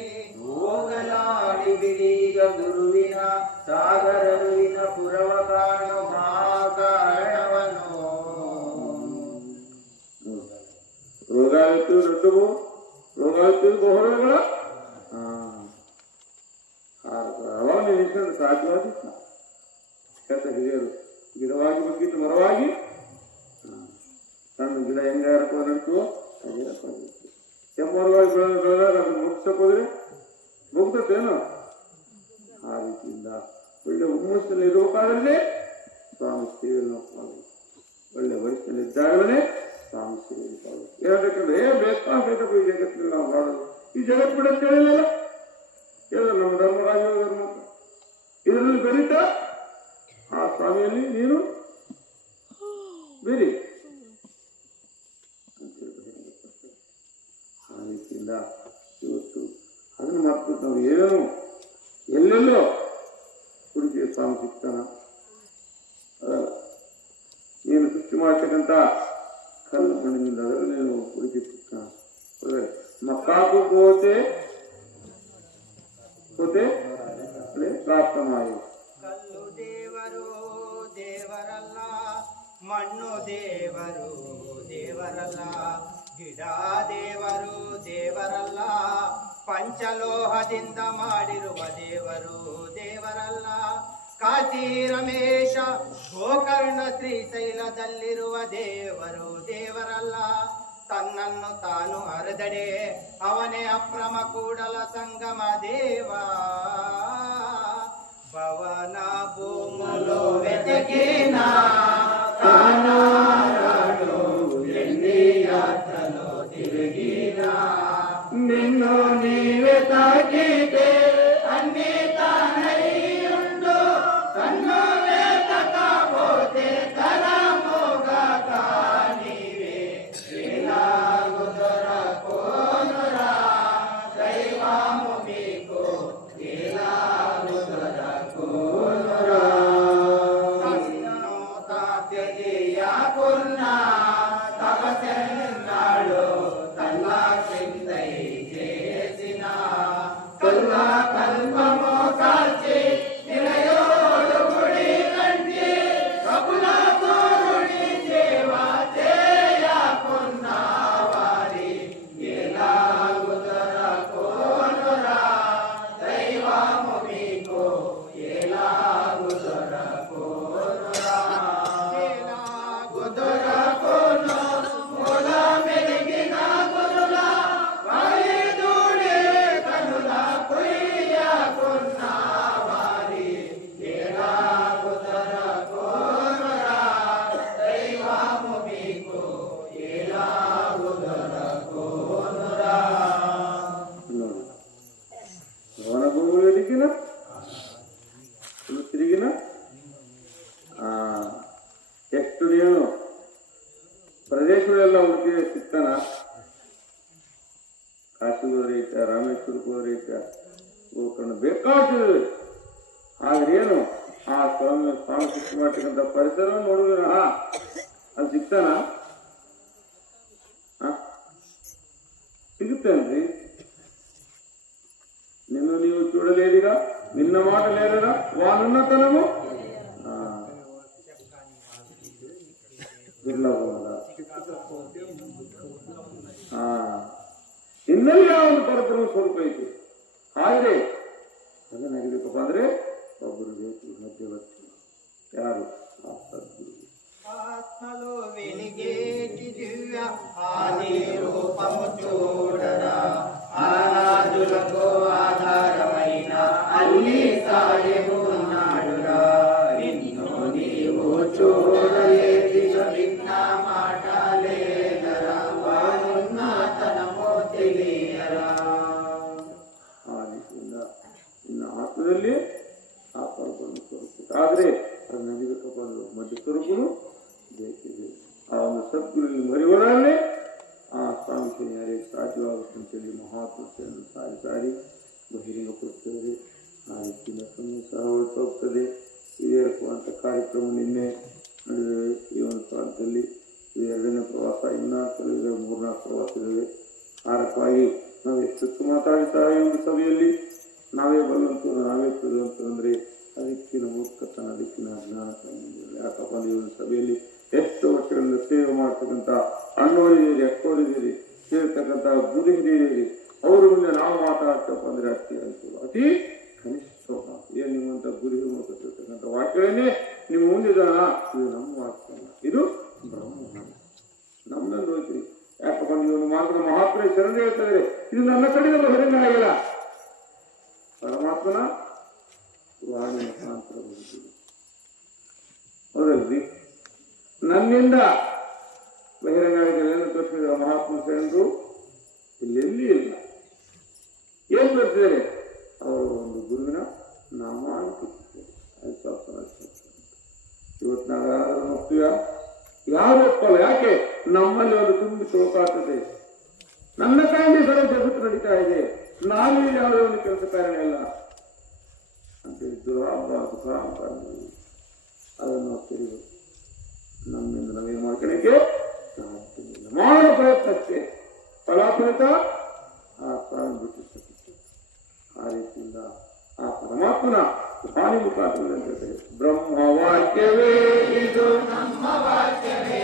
ಸಾಗರವಿನ ಪುರವ ಕಾಣು ಮಹಾಕಾರಣವನು. ರೋಗಾಯಿತು ದೊಡ್ಡವು, ರೋಗಾಯಿತು ಬಹುರೋಗಗಳ ಅವಾಗ ನಿಲ್ಲಿಸಲು ಸಾಧ್ಯವಾಗಿತ್ತ. ಕೆಟ್ಟ ಹಿರಿಯರು ಗಿಡವಾಗಿ ಬಗ್ಗಿಟ್ಟು ಮರವಾಗಿ ಸಣ್ಣ ಗಿಡ ಹೆಂಗಾರಪ್ಪ ನಡ್ತುವೋ ಅದೇ ಕೆಮ್ಮರವಾಗಿ ಬೆಳೆದಾಗ ಅದನ್ನು ಮುಗಿಸಕ್ಕೆ ಹೋದ್ರೆ ಮುಗ್ತೇನೋ. ಆ ರೀತಿಯಿಂದ ಒಳ್ಳೆ ಹುಮ್ಮಸ್ಸಿನಲ್ಲಿ ಇರಬೇಕಾದ್ರೆ ಸ್ವಾಮಿ ಸೇವೆಯನ್ನು ನೋಡ್ಕೊಳ್ಳಿ. ಒಳ್ಳೆ ವಯಸ್ಸಿನಲ್ಲಿದ್ದಾಗಲೇ ಸ್ವಾಮಿ ಸೇವೆ ಮಾಡೋದು. ಹೇಳ್ಬೇಕಂದ್ರೆ ಬೇಕಾಗಬೇಕಪ್ಪ ಈ ಜಗತ್ತಿನಲ್ಲಿ ನಾವು ಮಾಡೋದು. ಈ ಜಗತ್ತು ಬಿಡಕ್ಕೆ ಹೇಳಿಲ್ಲ ಹೇಳೋದು ನಮ್ಮ ಧರ್ಮರಾಜ ಧರ್ಮ ಅಂತ. ಇದರಲ್ಲಿ ಬೆರೀತಾ ಆ ಸ್ವಾಮಿಯಲ್ಲಿ ನೀನು ಬೇರೆ ಆ ರೀತಿಯಿಂದ ಇವತ್ತು ಅದನ್ನು ಮಾಡ್ಬಿಟ್ಟು ನಾವು ಏನೇನು ಎಲ್ಲೆಲ್ಲೋ ಹುಡುಗಿಯ ಸ್ವಾಮಿ ಸಿಗ್ತಾನ. ನೀನು ಸೃಷ್ಟಿ ಮಾಡ್ತಕ್ಕಂಥ ಕಲ್ಲು ಮಣ್ಣಿನಿಂದ ಅದರಲ್ಲಿ ನೀನು ಹುಡುಗಿ ಸಿಗ್ತಾನ. ಮಕ್ಕಾಕು ಹೋತೆ ಹೋತೆ ಪ್ರಾಪ್ತಮಾಯಿ. ಕಲ್ಲು ದೇವರು ದೇವರಲ್ಲ, ಮಣ್ಣು ದೇವರು ದೇವರಲ್ಲ, ಗಿಡ ದೇವರು ದೇವರಲ್ಲ, ಪಂಚಲೋಹದಿಂದ ಮಾಡಿರುವ ದೇವರು ದೇವರಲ್ಲ. ಕಾಶಿ ರಮೇಶ ಗೋಕರ್ಣ ಶ್ರೀಶೈಲದಲ್ಲಿರುವ ದೇವರು ದೇವರಲ್ಲ. ತನ್ನನ್ನು ತಾನು ಅರೆದಡೆ ಅವನೇ ಅಪ್ರಮ ಕೂಡಲ ಸಂಗಮ ದೇವ. ಭವನ ಭೂಮುಲು ವೆತಕಿನ ತಾನಾರಾಡು ಎನ್ನಿಯಾತನು ತಿರುಗಿನ. ನಿನ್ನು ನೀವೇ ತಾಕಿದೆ ಅನ್ನಿ ತಾನೈಯುಂಡು ತನ್ನೋ ವೇತಕ ಬೋತೆ ತರ ಮೋಗ ಕಾಣಿವೆ. ಏನಾಗುದರ ಕೋನುರ ದೈವ ಮುಗಿಕೋ ಏನಾಗುದರ ಕೋನುರ. ತನ್ನೋ ತಾತ್ಯಗೆಯ ಪುನ್ನ ತಪಸೆನ್ನಾಳು ತನ್ನ ಚಿಂತೈ చేసిన ಕಲ್ಲ ಕಲ್ಪಮೋ ಕಾಚಿ ನಿಲಯೋಡು ಗುಡಿ ಕಂಡಿ ಕಪುಲ ತೋರುಡಿ ಸೇವಾ చేయ ಪುನ್ನವಾರಿ. ಏನಾಗುದರ ಕೋನುರ ದೈವ ಮುಗಿಕೋ ಏನಾಗುದರ ಕೋನುರ. ಏನಾಗುದರ ಕೋನು ಮೂಲ ಮೆರುಗಿನ ಗುರುಲ ವಾರಿದೂಡೆ ಕನುಲ ಕುಯ್ಯ ಪುನ್ನವಾರಿ. ಏನಾಗುದರ ಕೋನುರ ದೈವ ಮುಗಿಕೋ ಏನಾಗುದರ ಕೋನುರ. ಭವನ ಭೂಮಿ ದಿಕ್ಕಿನ ತಿರುಗಿನ ಎಷ್ಟು ನೀನು ಪ್ರದೇಶಗಳೆಲ್ಲ ಹುಡುಕಿ ಸಿಗ್ತಾನ. ಕಾಶಿಗೆ ಹೋದ್ರೈತ, ರಾಮೇಶ್ವರಕ್ಕೆ ಹೋದ್ರೈತ, ಗೋಕರ್ಣ ಬೇಕಾಗ್ತದೆ. ಆದ್ರೆ ಏನು ಆ ಸ್ವಾಮಿ ಸೃಷ್ಟಿ ಮಾಡ್ತಕ್ಕಂಥ ಪರಿಸರ ನೋಡಿದ್ರೆ ಅದು ಸಿಗ್ತಾನ ಸಿಗುತ್ತೇನ್ರಿ? నిన్ను నీవు చూడలేదుగా, నిన్న మాట లేదుగా, వానున్నతనము ದುರ್ಲಭವಾದ ಇನ್ನಲ್ಲಿ ಯಾವ ಒಂದು ಪರಬ್ರಹ್ಮ ಸ್ವರೂಪ ಐತಿ. ಆದರೆ ಅದನ್ನ ನಗಬೇಕಪ್ಪ ಅಂದ್ರೆ ಒಬ್ಬರು ಬೇಕು ಮಧ್ಯವರ್ತಿ. ಯಾರು? ಆ ಸದ್ಗುರು. ఆత్మలో వెలిగేటి దివ్య ఆది రూపము చూడరా. ఆరాధులకు ఆధారమైన అల్లి సాయము ఉన్నాడురా. నిన్ను నీవు చూడలేది విన్న మాట లేదరా. వానున్నతనము తెలియరా. ಆದಿಯಿಂದ ಇನ್ನು ಆತ್ಮದಲ್ಲಿ ಆ ಪರಬ್ರಹ್ಮ ಸ್ವರೂಪ. ಆದ್ರೆ ಅದು ನಗಬೇಕಪ್ಪ ಅಂದ್ರೆ ಮಧ್ಯ ಸ್ವರೂಪನು ಬೇಕಿದೆ. ಆ ಒಂದು ಸದ್ಗುರುವಿನ ಮರಿವರಲ್ಲೇ ಆ ಸ್ವಾಮಿ ಶನಿಯಾರಿಗೆ ಸಾಧ್ಯವಾಗುತ್ತೆ ಅಂತೇಳಿ ಮಹಾತ್ಮತೆಯನ್ನು ಸಾರಿ ಸಾರಿ ಬಹಿರಂಗಪಡಿಸ್ತೇವೆ. ಆ ರೀತಿಯಿಂದ ಸಮಯ ಸಹ ಹೋಗ್ತದೆ. ಈಡೇರಿಸುವಂಥ ಕಾರ್ಯಕ್ರಮ ನಿನ್ನೆ ನಡೆದಿವೆ. ಈ ಒಂದು ಪ್ರಾಂತದಲ್ಲಿ ಇದು 2ನೇ ಪ್ರವಾಸ, ಇನ್ನೂ ಕೆಲವು 3-4 ಪ್ರವಾಸಗಳಿವೆ. ಕಾರಕವಾಗಿ ನಾವು ಎಷ್ಟೊತ್ತು ಮಾತಾಡ್ತಾ ಈ ಒಂದು ಸಭೆಯಲ್ಲಿ ನಾವೇ ಬಲ್ಲಂತೂ ನಾವೇ ತಿಳಿದಂತಂದ್ರೆ ಅದಕ್ಕಿನ ಮೂರ್ಖತನ, ಅದಕ್ಕಿನ ಅಜ್ಞಾನ. ಯಾಕಪ್ಪ ನೀವು ಸಭೆಯಲ್ಲಿ ಎಷ್ಟು ವರ್ಷಗಳಿಂದ ಸೇವೆ ಮಾಡ್ತಕ್ಕಂಥ ಅಣ್ಣೋರಿದ್ದೀರಿ, ಅಕ್ಕೋರಿದ್ದೀರಿ, ಸೇರ್ತಕ್ಕಂಥ ಗುರು ಹಿರಿಯರಿದ್ದೀರಿ. ಅವ್ರ ಮುಂದೆ ನಾವು ಮಾತಾಡ್ತಪ್ಪ ಅಂದ್ರೆ ಅತಿ ಕನಿಷ್ಠ ಮಾತು. ಏನ್ ನಿಮ್ಮಂತ ಗುರು ಹಿರಿತಕ್ಕಂಥ ವಾಕ್ಯವನ್ನೇ ನಿಮ್ಮ ಮುಂದಿದಾನ, ಇದು ನಮ್ಮ ವಾಕ್ಯ, ಇದು ಬ್ರಹ್ಮ ನಮ್ದಂದು ಹೋಯ್ತ್ರಿ. ಯಾಕಪ್ಪ ನೀವು ಮಾತ್ರ ಮಹಾತ್ಮ ಶರಣ ಹೇಳ್ತಿದ್ರೆ ಇದು ನನ್ನ ಕಡೆಯಿಂದ ಬಹಿರಂಗ ಆಗಿಲ್ಲ, ಪರಮಾತ್ಮನ ವಾಣಿ ಮುಖಾಂತರ ಬಂದಿದೆ. ಹೌದಲ್ರಿ? ನನ್ನಿಂದ ಬಹಿರಂಗ ಆಗಿದ್ದ ತೋರಿಸಿದ ಮಹಾತ್ಮ ಶರಣರು ಇಲ್ಲೆಲ್ಲಿ ಇಲ್ಲ. ಏನ್ ತೋರಿಸಿದ್ದಾರೆ? ಅವರು ಒಂದು ಗುರುವಿನ ನಾಮ ಇವತ್ತು ನಾವು ಹೋಗ್ತೀವ, ಯಾರು ಒಪ್ಪಲ್ಲ. ಯಾಕೆ? ನಮ್ಮಲ್ಲಿ ಒಂದು ತುಂಬಿ ಚೋಕಾಗ್ತದೆ. ನನ್ನ ಕಾಂಡಿ ಸರ ಜಗತ್ತು ನಡೀತಾ ಇದೆ, ನಾನು ಯಾವುದೇ ಒಂದು ಕೆಲಸ ಕಾರಣ ಇಲ್ಲ ಅಂತೇಳಿ ಅದನ್ನು ತಿಳಿದು ನಮ್ಮಿಂದ ನಾವೇನು ಮಾಡ್ಕೊಳಕ್ಕೆ ಸಾಧ್ಯವಿಲ್ಲ. ಮಾಡೋ ಪ್ರಯತ್ನಕ್ಕೆ ಫಲಾಫಲಿತ ಆ ಪ್ರಾಣ ಬಿಟ್ಟಿರ್ತಕ್ಕಂಥ. ಆ ರೀತಿಯಿಂದ ಆ ಪರಮಾತ್ಮನ ವಾಣಿ ಮುಖಾಂತರ ಬ್ರಹ್ಮವಾಕ್ಯವೇ ಇದು ನಮ್ಮ ವಾಕ್ಯವೇ,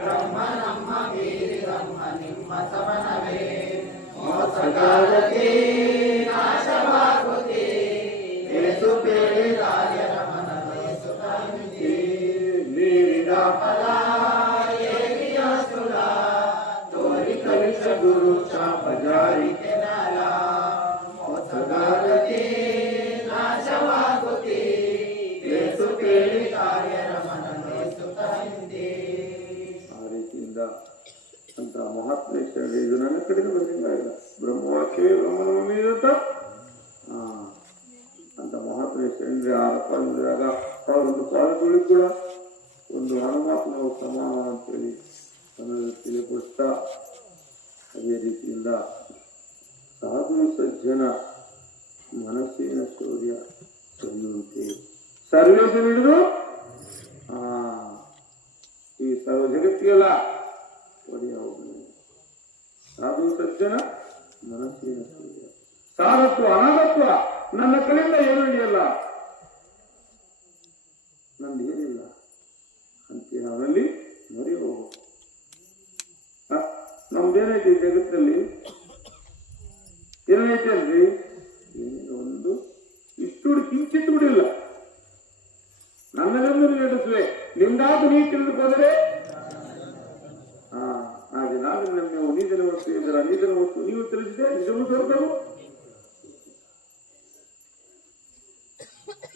ಬ್ರಹ್ಮ ನಮ್ಮ ವೀರಿ ಬ್ರಹ್ಮ ನಿಮ್ಮ ಸಮನವೇ. ಮೋಸಗಾರತೆ ನಾಶವಾಗುತ್ತೆ, ಏಸು ಬೇಡಿ ರಾಜರ ಮನವಯಸುತ್ತ ನೀರಿದ ಫಲ ಏರಿಯ ಸುಲ, ತೋರಿ ಕಲಿಸ ಗುರು ಶಾಪ ಜಾರಿಕೆ ನಲ. ಮೋಸಗಾರತೆ ನಾಶವಾಗುತ್ತೆ, ಏಸು ಬೇಡಿ ಕಾರ್ಯರ ಮನವಯಸುತ್ತ ಹಿಂದೆ. ಆ ರೀತಿಯಿಂದ ಅಂತ ಮಹಾತ್ಮೇಶ್ವರ ಇದು ನನ್ನ ಕಡೆಗೆ ಬಂದಿಲ್ಲ. ಬ್ರಹ್ಮವಾಕ್ಯವೇ ಬ್ರಹ್ಮನವಮಿ ಅಂತ ಅಂತ ಮಹಾತ್ಮೇಶ್ವರ ಆರಪ್ಪ ಅಂದಾಗ ಅವರೊಂದು ಪಾದಗಳಿಗೆ ಕೂಡ ಒಂದು ಹನುಮಾತ್ಮ ಸಮಾನ ಅಂತೇಳಿ ತನ್ನನ್ನು ತಿಳಿಪಡಿಸ್ತಾ, ಅದೇ ರೀತಿಯಿಂದ ಸಾಧು ಸಜ್ಜನ ಮನಸ್ಸಿನ ಶೌರ್ಯ ಸರಿಯುವಂತೆ ಸರ್ವೇಶ ಹಿಡಿದು ಈ ಸರ್ವ ಜಗತ್ತಿಗೆಲ್ಲ ಒಡೆಯ ಸಾಧು ಸಜ್ಜನ ಮನಸ್ಸಿನ ಶೌರ್ಯ. ಸಾರತ್ವ ಅನಾಗತ್ವ ನನ್ನ ಕಡೆಯಿಂದ ಏನು ಹಿಡಿಯಲ್ಲ, ನಂದು ಏನಿಲ್ಲ ಅಂತ ಅವನಲ್ಲಿ ಮರಿ ಹೋಗು. ನಮ್ದೇನೈತಿ ಜಗತ್ತಲ್ಲಿ? ಏನೈತೆ ಅಲ್ರಿ? ಒಂದು ಇಷ್ಟು ಕಿಂಚಿತ್ ಬಿಡಿಲ್ಲ. ನನ್ನದೊಂದು ನಡೆಸುವೆ, ನಿಮ್ದಾದ ನೀ ತಿಳಿದುಕೊಂಡ್ರೆ ಹಾಗೆ ನಾನು ನೀವು ನೀತಿನ ವಸ್ತು ಇದ್ದೀರ, ನೀತಿನ ವಸ್ತು ನೀವು ತಿಳಿಸಿದೆ ನಿಜವೂ ಸ್ವರ್ಗವು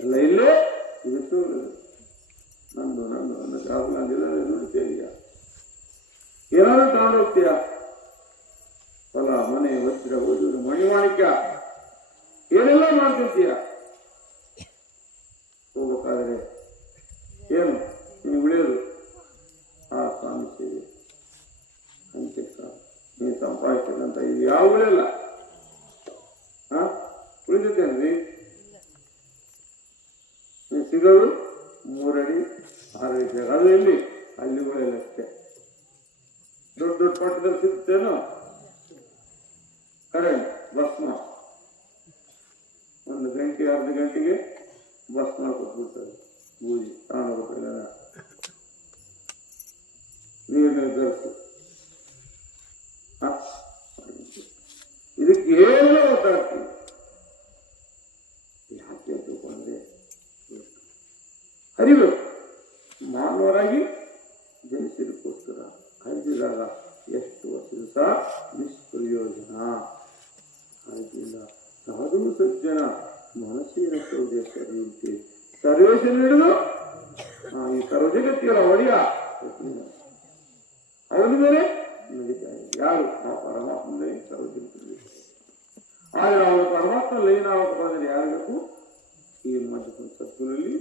ಎಲ್ಲ ಇಲ್ಲೇ ಇದು ನಂದು ನಂದು ನನ್ನ ಕಾಸು ನಂದಿಲ್ಲ ದುಡಿತೀಯ, ಏನಾದ್ರೂ ತಗೊಂಡೋಗ್ತೀಯ, ಹೊಲ ಮನೆ ವಸ್ತ್ರ ಓದುವುದು ಮಣಿಮಾಣಿಕ್ಯ ಏನೆಲ್ಲ ಮಾಡ್ತಿರ್ತೀಯ. ಹೋಗ್ಬೇಕಾದ್ರೆ ಏನು ನೀನು ಉಳಿಯೋದು ಆ ಸ್ವಾಮಿ ಸೇವೆ ಅಂತ್ಯ. ನೀವು ಸಂಪಾದಿಸ್ತಕ್ಕಂಥ ಇದು ಯಾವುಗಳಿಲ್ಲ ಉಳಿತೇನ್ರಿ. ನೀವು ಸಿಗೋದು 3 ಅಡಿ 6 ಅಡಿ ಜಾಗ, ಅದು ಎಲ್ಲಿ ಅಲ್ಲಿಗಳೆಲ್ಲ ಅಷ್ಟೇ. ದೊಡ್ಡ ದೊಡ್ಡ ಪಟ್ಟದಲ್ಲಿ ಸಿಗ್ತೇನೋ ಕರೆಂಟ್ ಭಸ್ಮ, 1 ಗಂಟೆ 1/2 ಗಂಟೆಗೆ ಭಸ್ಮ ಕೊಟ್ಬಿಡ್ತಾರೆ. ಬೂಜಿ ತಗೊಂಡೋಗ್ಬಿಟ್ಟಿಲ್ಲ, ನೀರಿನಲ್ಲಿ ಬೆರೆಸು. ಇದಕ್ಕೆ ಏನೋ ಗೊತ್ತಾಗ್ತೀವಿ. ಯಾಕೆ ತಿಳ್ಕೊಂಡ್ರೆ ಅರಿಬೇಕು. ಮಾನವರಾಗಿ ಜನಿಸಿದಕ್ಕೋಸ್ಕರ ಅರಿದಿದಾಗ ಎಷ್ಟು ವರ್ಷದ ಸಹ ನಿಷ್ಪ್ರಯೋಜನ. ಅದರಿಂದ ಸಾಧು ಸಜ್ಜನ ಮನಸ್ಸಿನ ಶೌರ್ಯ ಸರಿಯುಂಟೆ ಸರ್ವೇಶ ಹಿಡಿದು ಈ ಸರ್ವ ಜಗತ್ತಿಗೆಲ್ಲ ಒಡೆಯ ಅವನ ಮೇಲೆ ನಡೀತಾ ಇದೆ. ಯಾರು? ಆ ಪರಮಾತ್ಮನೇ ಸರ್ವ ಜಗತ್ತಿಗೆ. ಆದರೆ ಅವನು ಪರಮಾತ್ಮ ಲೈನಾವಕ್ಕೆ ಬಂದರೆ ಯಾರಿಗೂ ಈ ಮಧ್ಯ ಸತ್ವದಲ್ಲಿ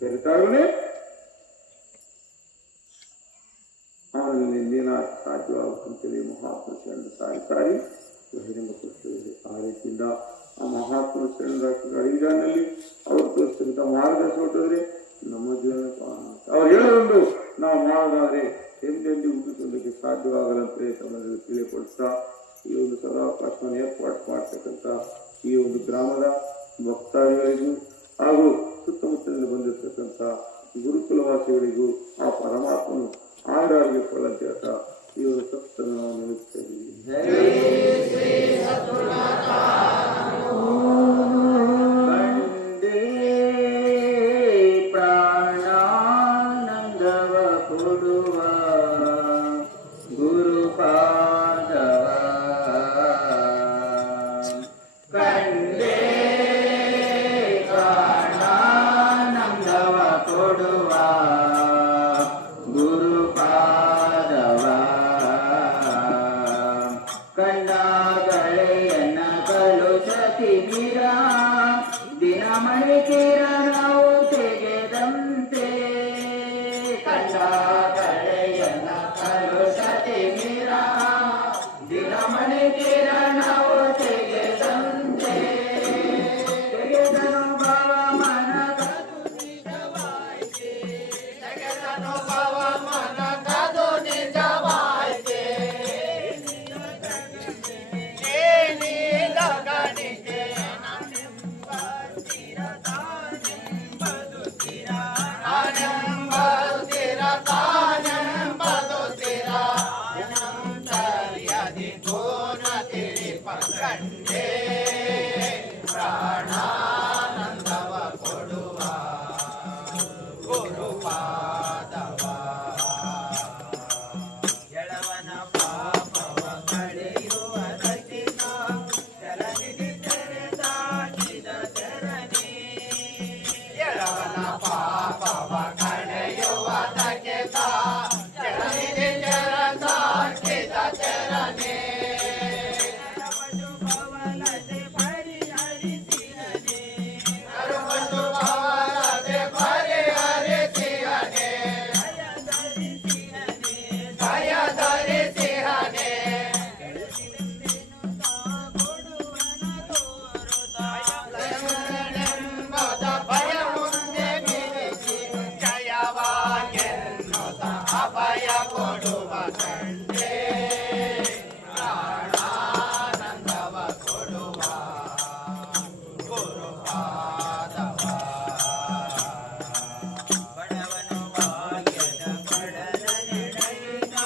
ಬೆರೆತಾಗಲೇ ಅವನಲ್ಲಿ ನೀನ ಸಾಧ್ಯವಾಗುತ್ತಂತೇಳಿ ಮಹಾತ್ಮ ಶರಣ ಸಾರಿ ಸಾರಿ ಬಹಿರಂಗಪಡಿಸುತ್ತದೆ. ಆ ರೀತಿಯಿಂದ ಆ ಮಹಾತ್ಮ ಶರಣರ ಅಡಿಗಾನಲ್ಲಿ ಅವರು ತೋರಿಸ್ತಕ್ಕಂಥ ಮಾರ್ಗದರ್ಶನ ಹೊರಟಿದ್ರೆ ನಮ್ಮ ಜೀವನ ಅವ್ರು ಹೇಳೋದೊಂದು ನಾವು ಮಾಡೋದಾದ್ರೆ ಎಂದೆಂದು ಉಳಿದುಕೊಳ್ಳಲಿಕ್ಕೆ ಸಾಧ್ಯವಾಗದಂತೆ ತಮ್ಮಲ್ಲಿ ತಿಳಿಪಡಿಸ್ತಾ ಈ ಒಂದು ಸದಾವಕಾಶವನ್ನು ಏರ್ಪಾಡು ಮಾಡ್ತಕ್ಕಂಥ ಈ ಒಂದು ಗ್ರಾಮದ ಭಕ್ತಾದಿಗಳಿಗೂ ಹಾಗೂ ಸುತ್ತಮುತ್ತಲಿನಲ್ಲಿ ಬಂದಿರತಕ್ಕಂಥ ಗುರುಕುಲವಾಸಿಗಳಿಗೂ ಆ ಪರಮಾತ್ಮನು ಆರೋಗ್ಯ ಕೊಳ್ಳಂತೆ ಅಂತ ಈ ಒಂದು ಸತ್ಸನ್ನು ನಾವು ನೆನಪಿಸ್ತೀವಿ. ಪ್ರಾಣಾನಂದವ ಕೊಡುವ ಗುರುಪಾದವ ಕಂಡೇ ಪ್ರಾಣಾನಂದವ ಕೊಡುವ ಗುರುಪಾದವ ಕಂಡಾಗಳೆಯನ್ನ ಕಲುಷತಿ ಮಿರ ದಿನಮಣಿ ಕಿರಣವು ತೆಗೆದಂತೆ ಕಂಡಾಗಳೆಯನ್ನ ಕಲುಷತಿ ಮಿರ ದಿನಮಣಿ ಕಿರಣವು ತೆಗೆದಂತೆ ತೆಗೆದನು ಭವ ಮನಗದು ನಿಜವಾಯಿತೆ ತೆಗೆದನು ಭವ ಮನಗದು ನಿಜವಾಯಿತೆ ಏನಿದಗಣಿಗೆ ನಾನೆಂಬ ಸ್ಥಿರ ತಾನೆಂಬದು ಸ್ಥಿರ ನಾನೆಂಬ ಸ್ಥಿರ ತಾನೆಂಬದು ಸ್ಥಿರ ಅನಂತರ್ಯದಿ ಪೂರ್ಣ ತಿಳಿಪ ಕಂಡೇ ಪ್ರಾಣಾನಂದವ ಕೊಡುವ ಗುರುಪಾದವ ಎಳವನ ಪಾಪವ ಕಳೆಯುವ ರಚಿತ ಜಲನಿಧಿ ತೆರೆದಾಕಿದ ತೆರನೇ ಎಳವನ ಪಾಪವ ಕಳೆಯುವ ರಚಿತ ಜಲನಿಧಿ ತೆರೆದಾಕಿದ ತೆರನೇ ಭವನದೆ ಪರಿಹರಿಸಿರನೆ ಕರುಮಸು ಭವನದೆ ಪರಿಹರಿಸಿರನೆ ಭಯ ಧರಿಸಿರನೆ ಎಂಬುದ ಭಯ ಮುಂದೆ ಬಿರಿಸಿ ಜಯವಾಗೆನ್ನುತ್ತ ಅಭಯ ಕೊಡುವ ಕಂಡೇ ಪ್ರಾಣಾನಂದವ ಕೊಡುವ ಗುರುಪಾದವ ಬಡವನು ಭಾಗ್ಯದ ಕಡಲ ನೆಡೆಯಿದ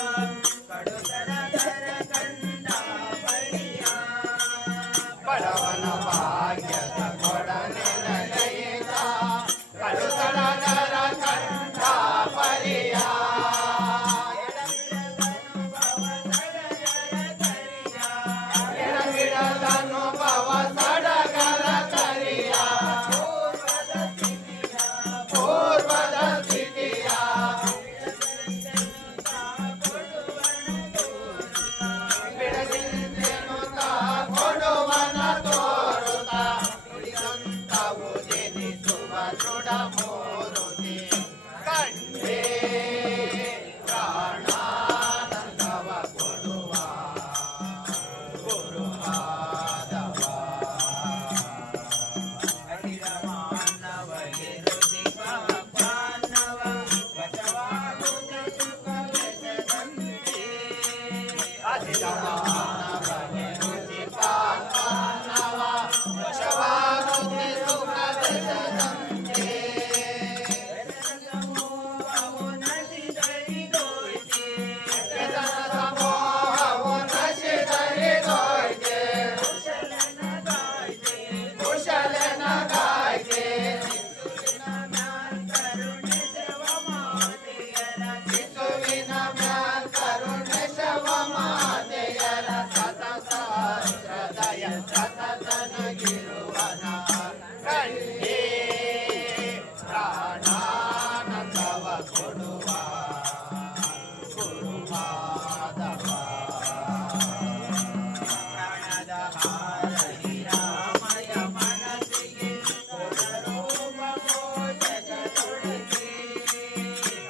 ಕಡುತರದರ ಕಂಡ ಬಳಿಯ ಬಡವನ ಭಾಗ್ಯದ ಕೊಡನೆ ನಡೆಯಿದ ಕಡುತರದರ ಕಂಡ ಬಳಿಯ ಎಡಬಿಡದನುಭವ ಸಡಗರ ಕರಿಯ ಪೂರ್ವದ ಸ್ಥಿತಿಯ ಬಿಡದಿಂದೆನು ಕೊಡುವನ ತೋರುತ್ತ ನುಡಿದಂತವು ಜನಿಸುವ ದೃಢ ಮೂರುತಿ ಕಂಡೇ ಪ್ರಾಣಾನಂದವ ಕೊಡುವ ಗುರುಪಾದವ ಅಖಿಲ ಮಾನವಗೆ ರುಚಿಕ ಪಾನವ ವಶವಾಗುತ್ತ ಸುಖ ಬೆಸದಂತೆ ಅಖಿಲ ಮಾನವಗೆ ರುಚಿಕ ಪಾನವ ವಶವಾಗುತ್ತ ಸುಖ ಬೆಸದಂತೆ ಸಮೂಹವು ನಶಿದರಿದೋಯ್ತೆ ಸಮೂಹವು ನಶಿದರಿದೋಯ್ತೆ ಕುಶಲನಗಾಯ್ತೆ ಶಿಶುವಿನ ಮ್ಯಾಲ್ ಕರುಣೆ ಶವ ಮಾತೆಯರ ಸತ ಸಹಸ್ರದಯ ಸತತನಗಿರುವನ ಕಂಡೇ ಪ್ರಾಣಾನಂದವ ಕೊಡುವ ಗುರುಪಾದವ ಪ್ರಾಣದ ಹಾರದಿ ರಾಮಯ ಮನಸ್ಸಿಗೆ ಪೂರ್ಣರೂಪ ಮೋಚಕದೊಳಗೆ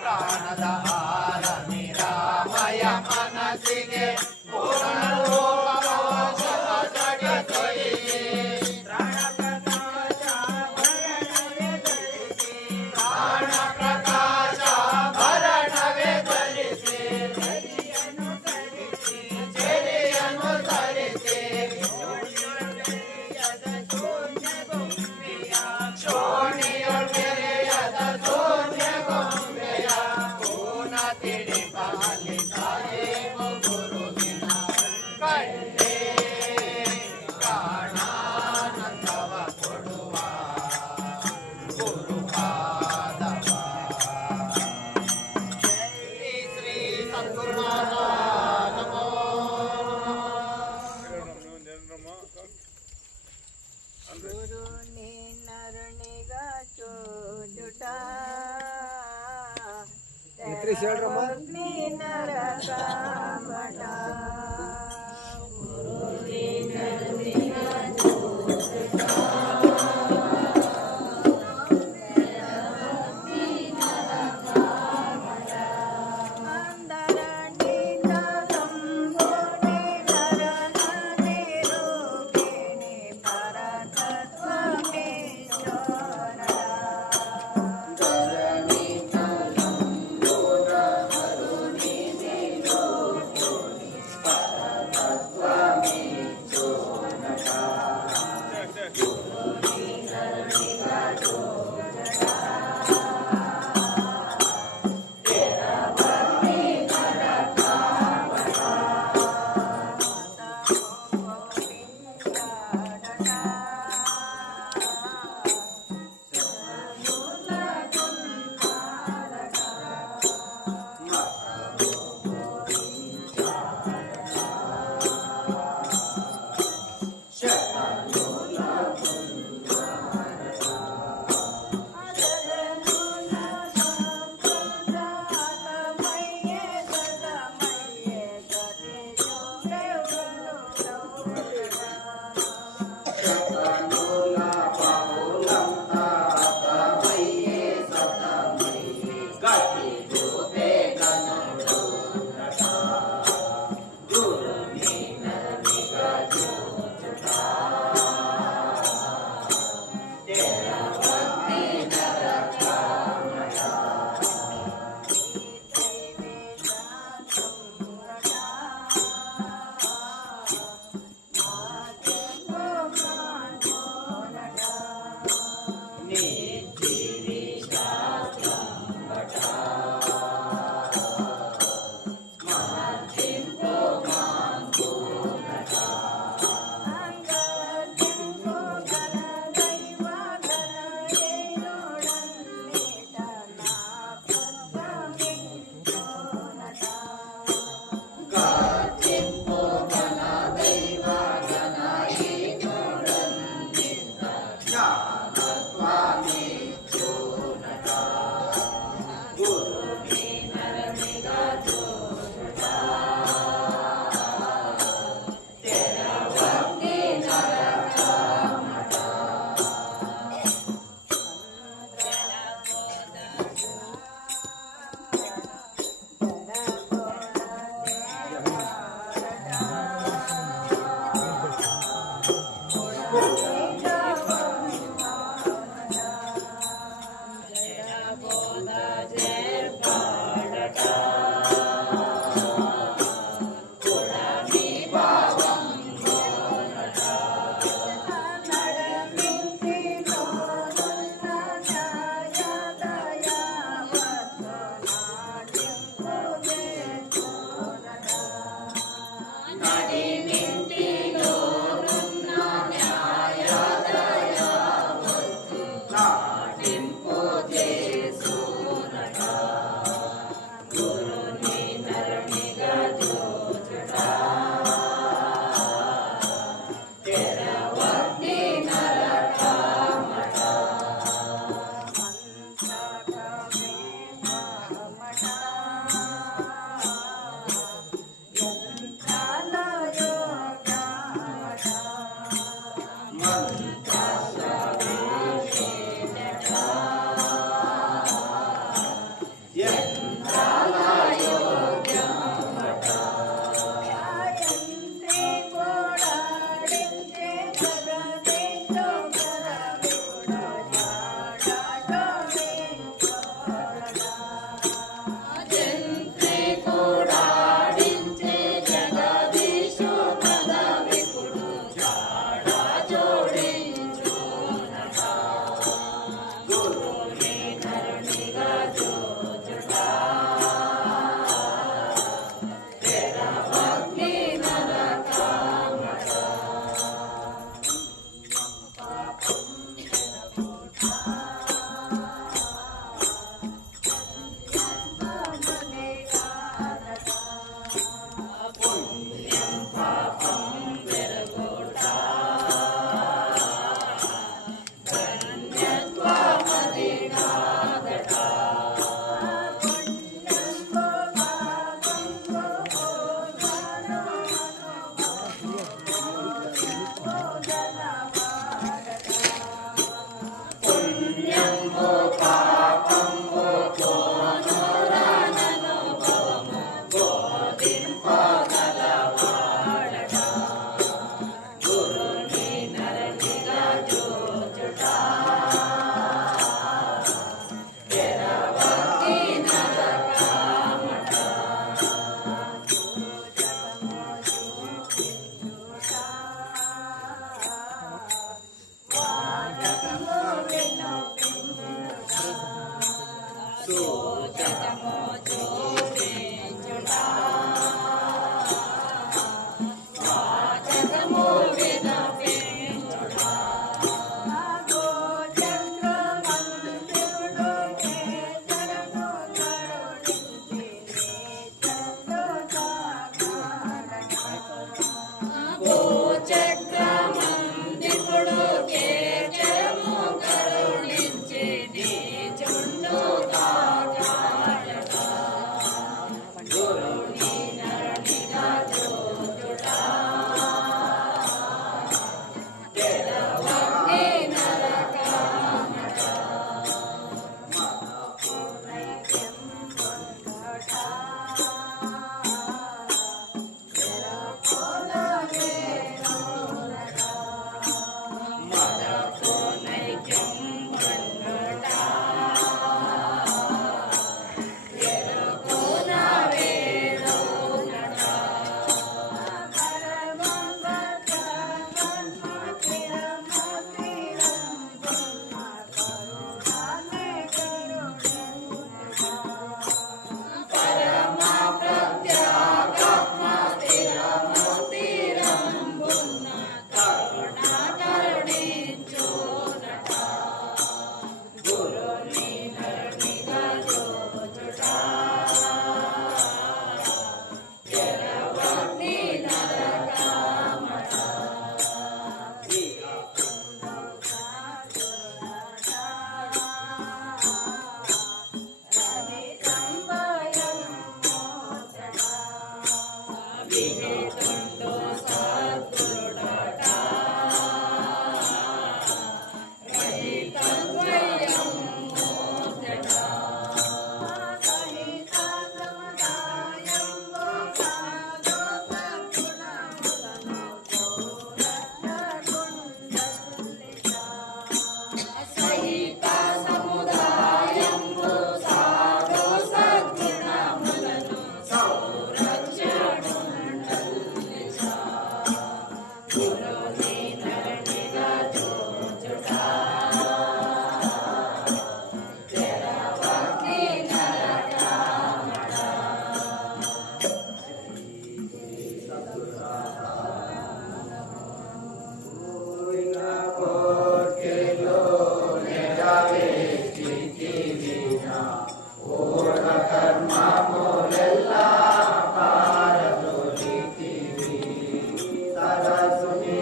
ಪ್ರಾಣದ ಹಾರದಿ ರಾಮಯ ಮನಸ್ಸಿಗೆ ಪೂರ್ಣರೂಪ ಮೋಚಕದೊಳಗೆ गुरु निरनिग चोजुಟ अग्नि नरक मठ ಸರಸುನಿ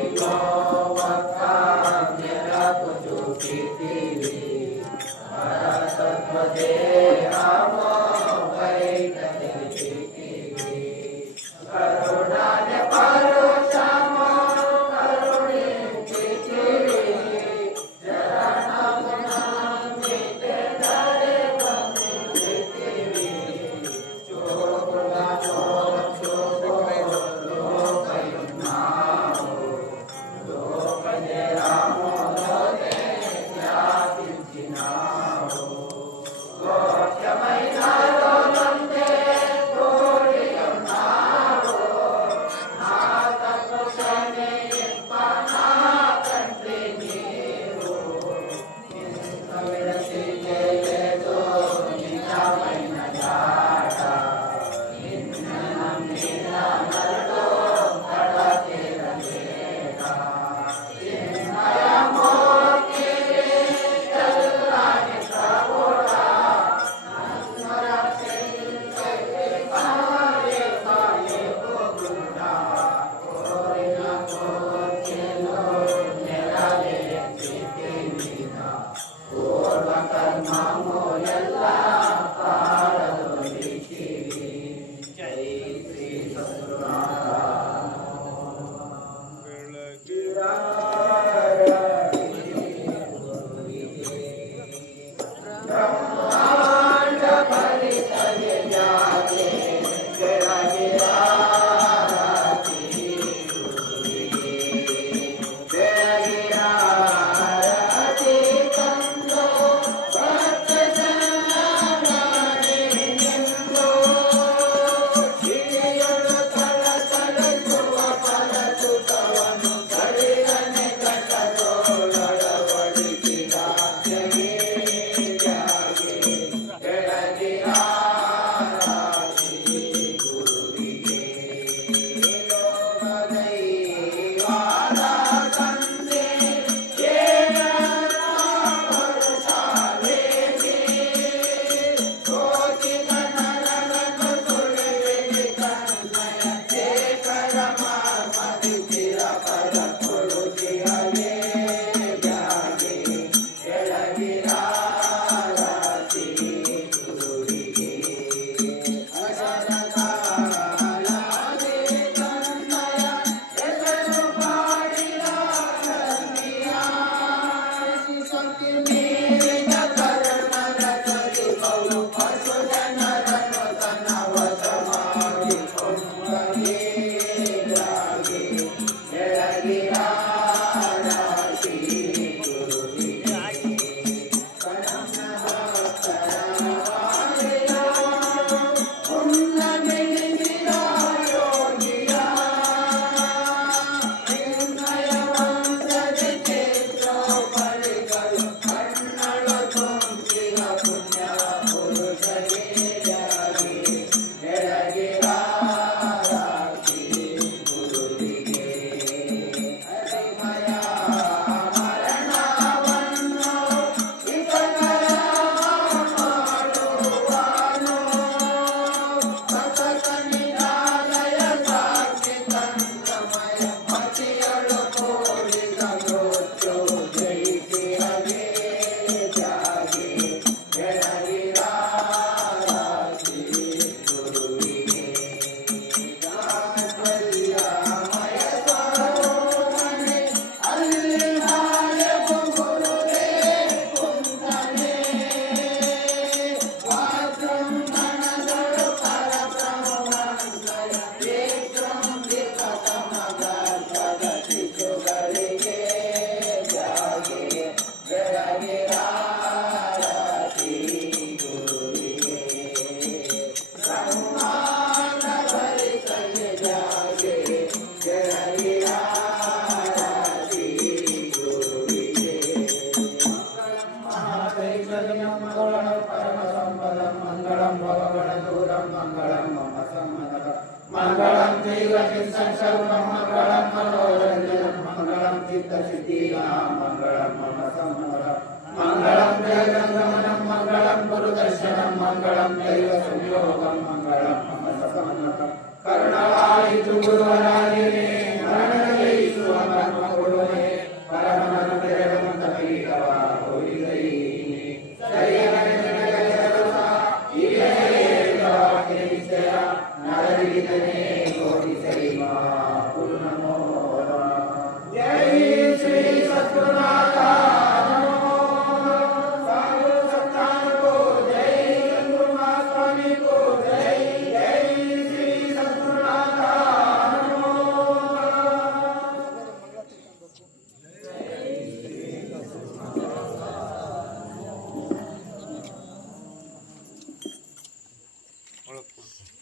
चित्तसिद्धीनां मङ्गलं मम सम्मतम् मङ्गलं जयगङ्गमनं मङ्गलं गुरुदर्शनं मङ्गलं दैव संयोगं मङ्गलं मम सम्मतम् करुणवाहितु गुरुवराजिने मरणजयितु कर्मकुरुणे परमनन्दजगमन्तपीतवा होयिदैने सरियगणजनगजरसा ईरेवाक्यनिश्चय नरविदितने कोटिसैमा कुरु नमो नमः जय श्री सद्गुरुनाथ नमो साधु संतान को जय सद्गुरुनाथ स्वामी को जय जय श्री सद्गुरुनाथ नमो ಒಳಗೆ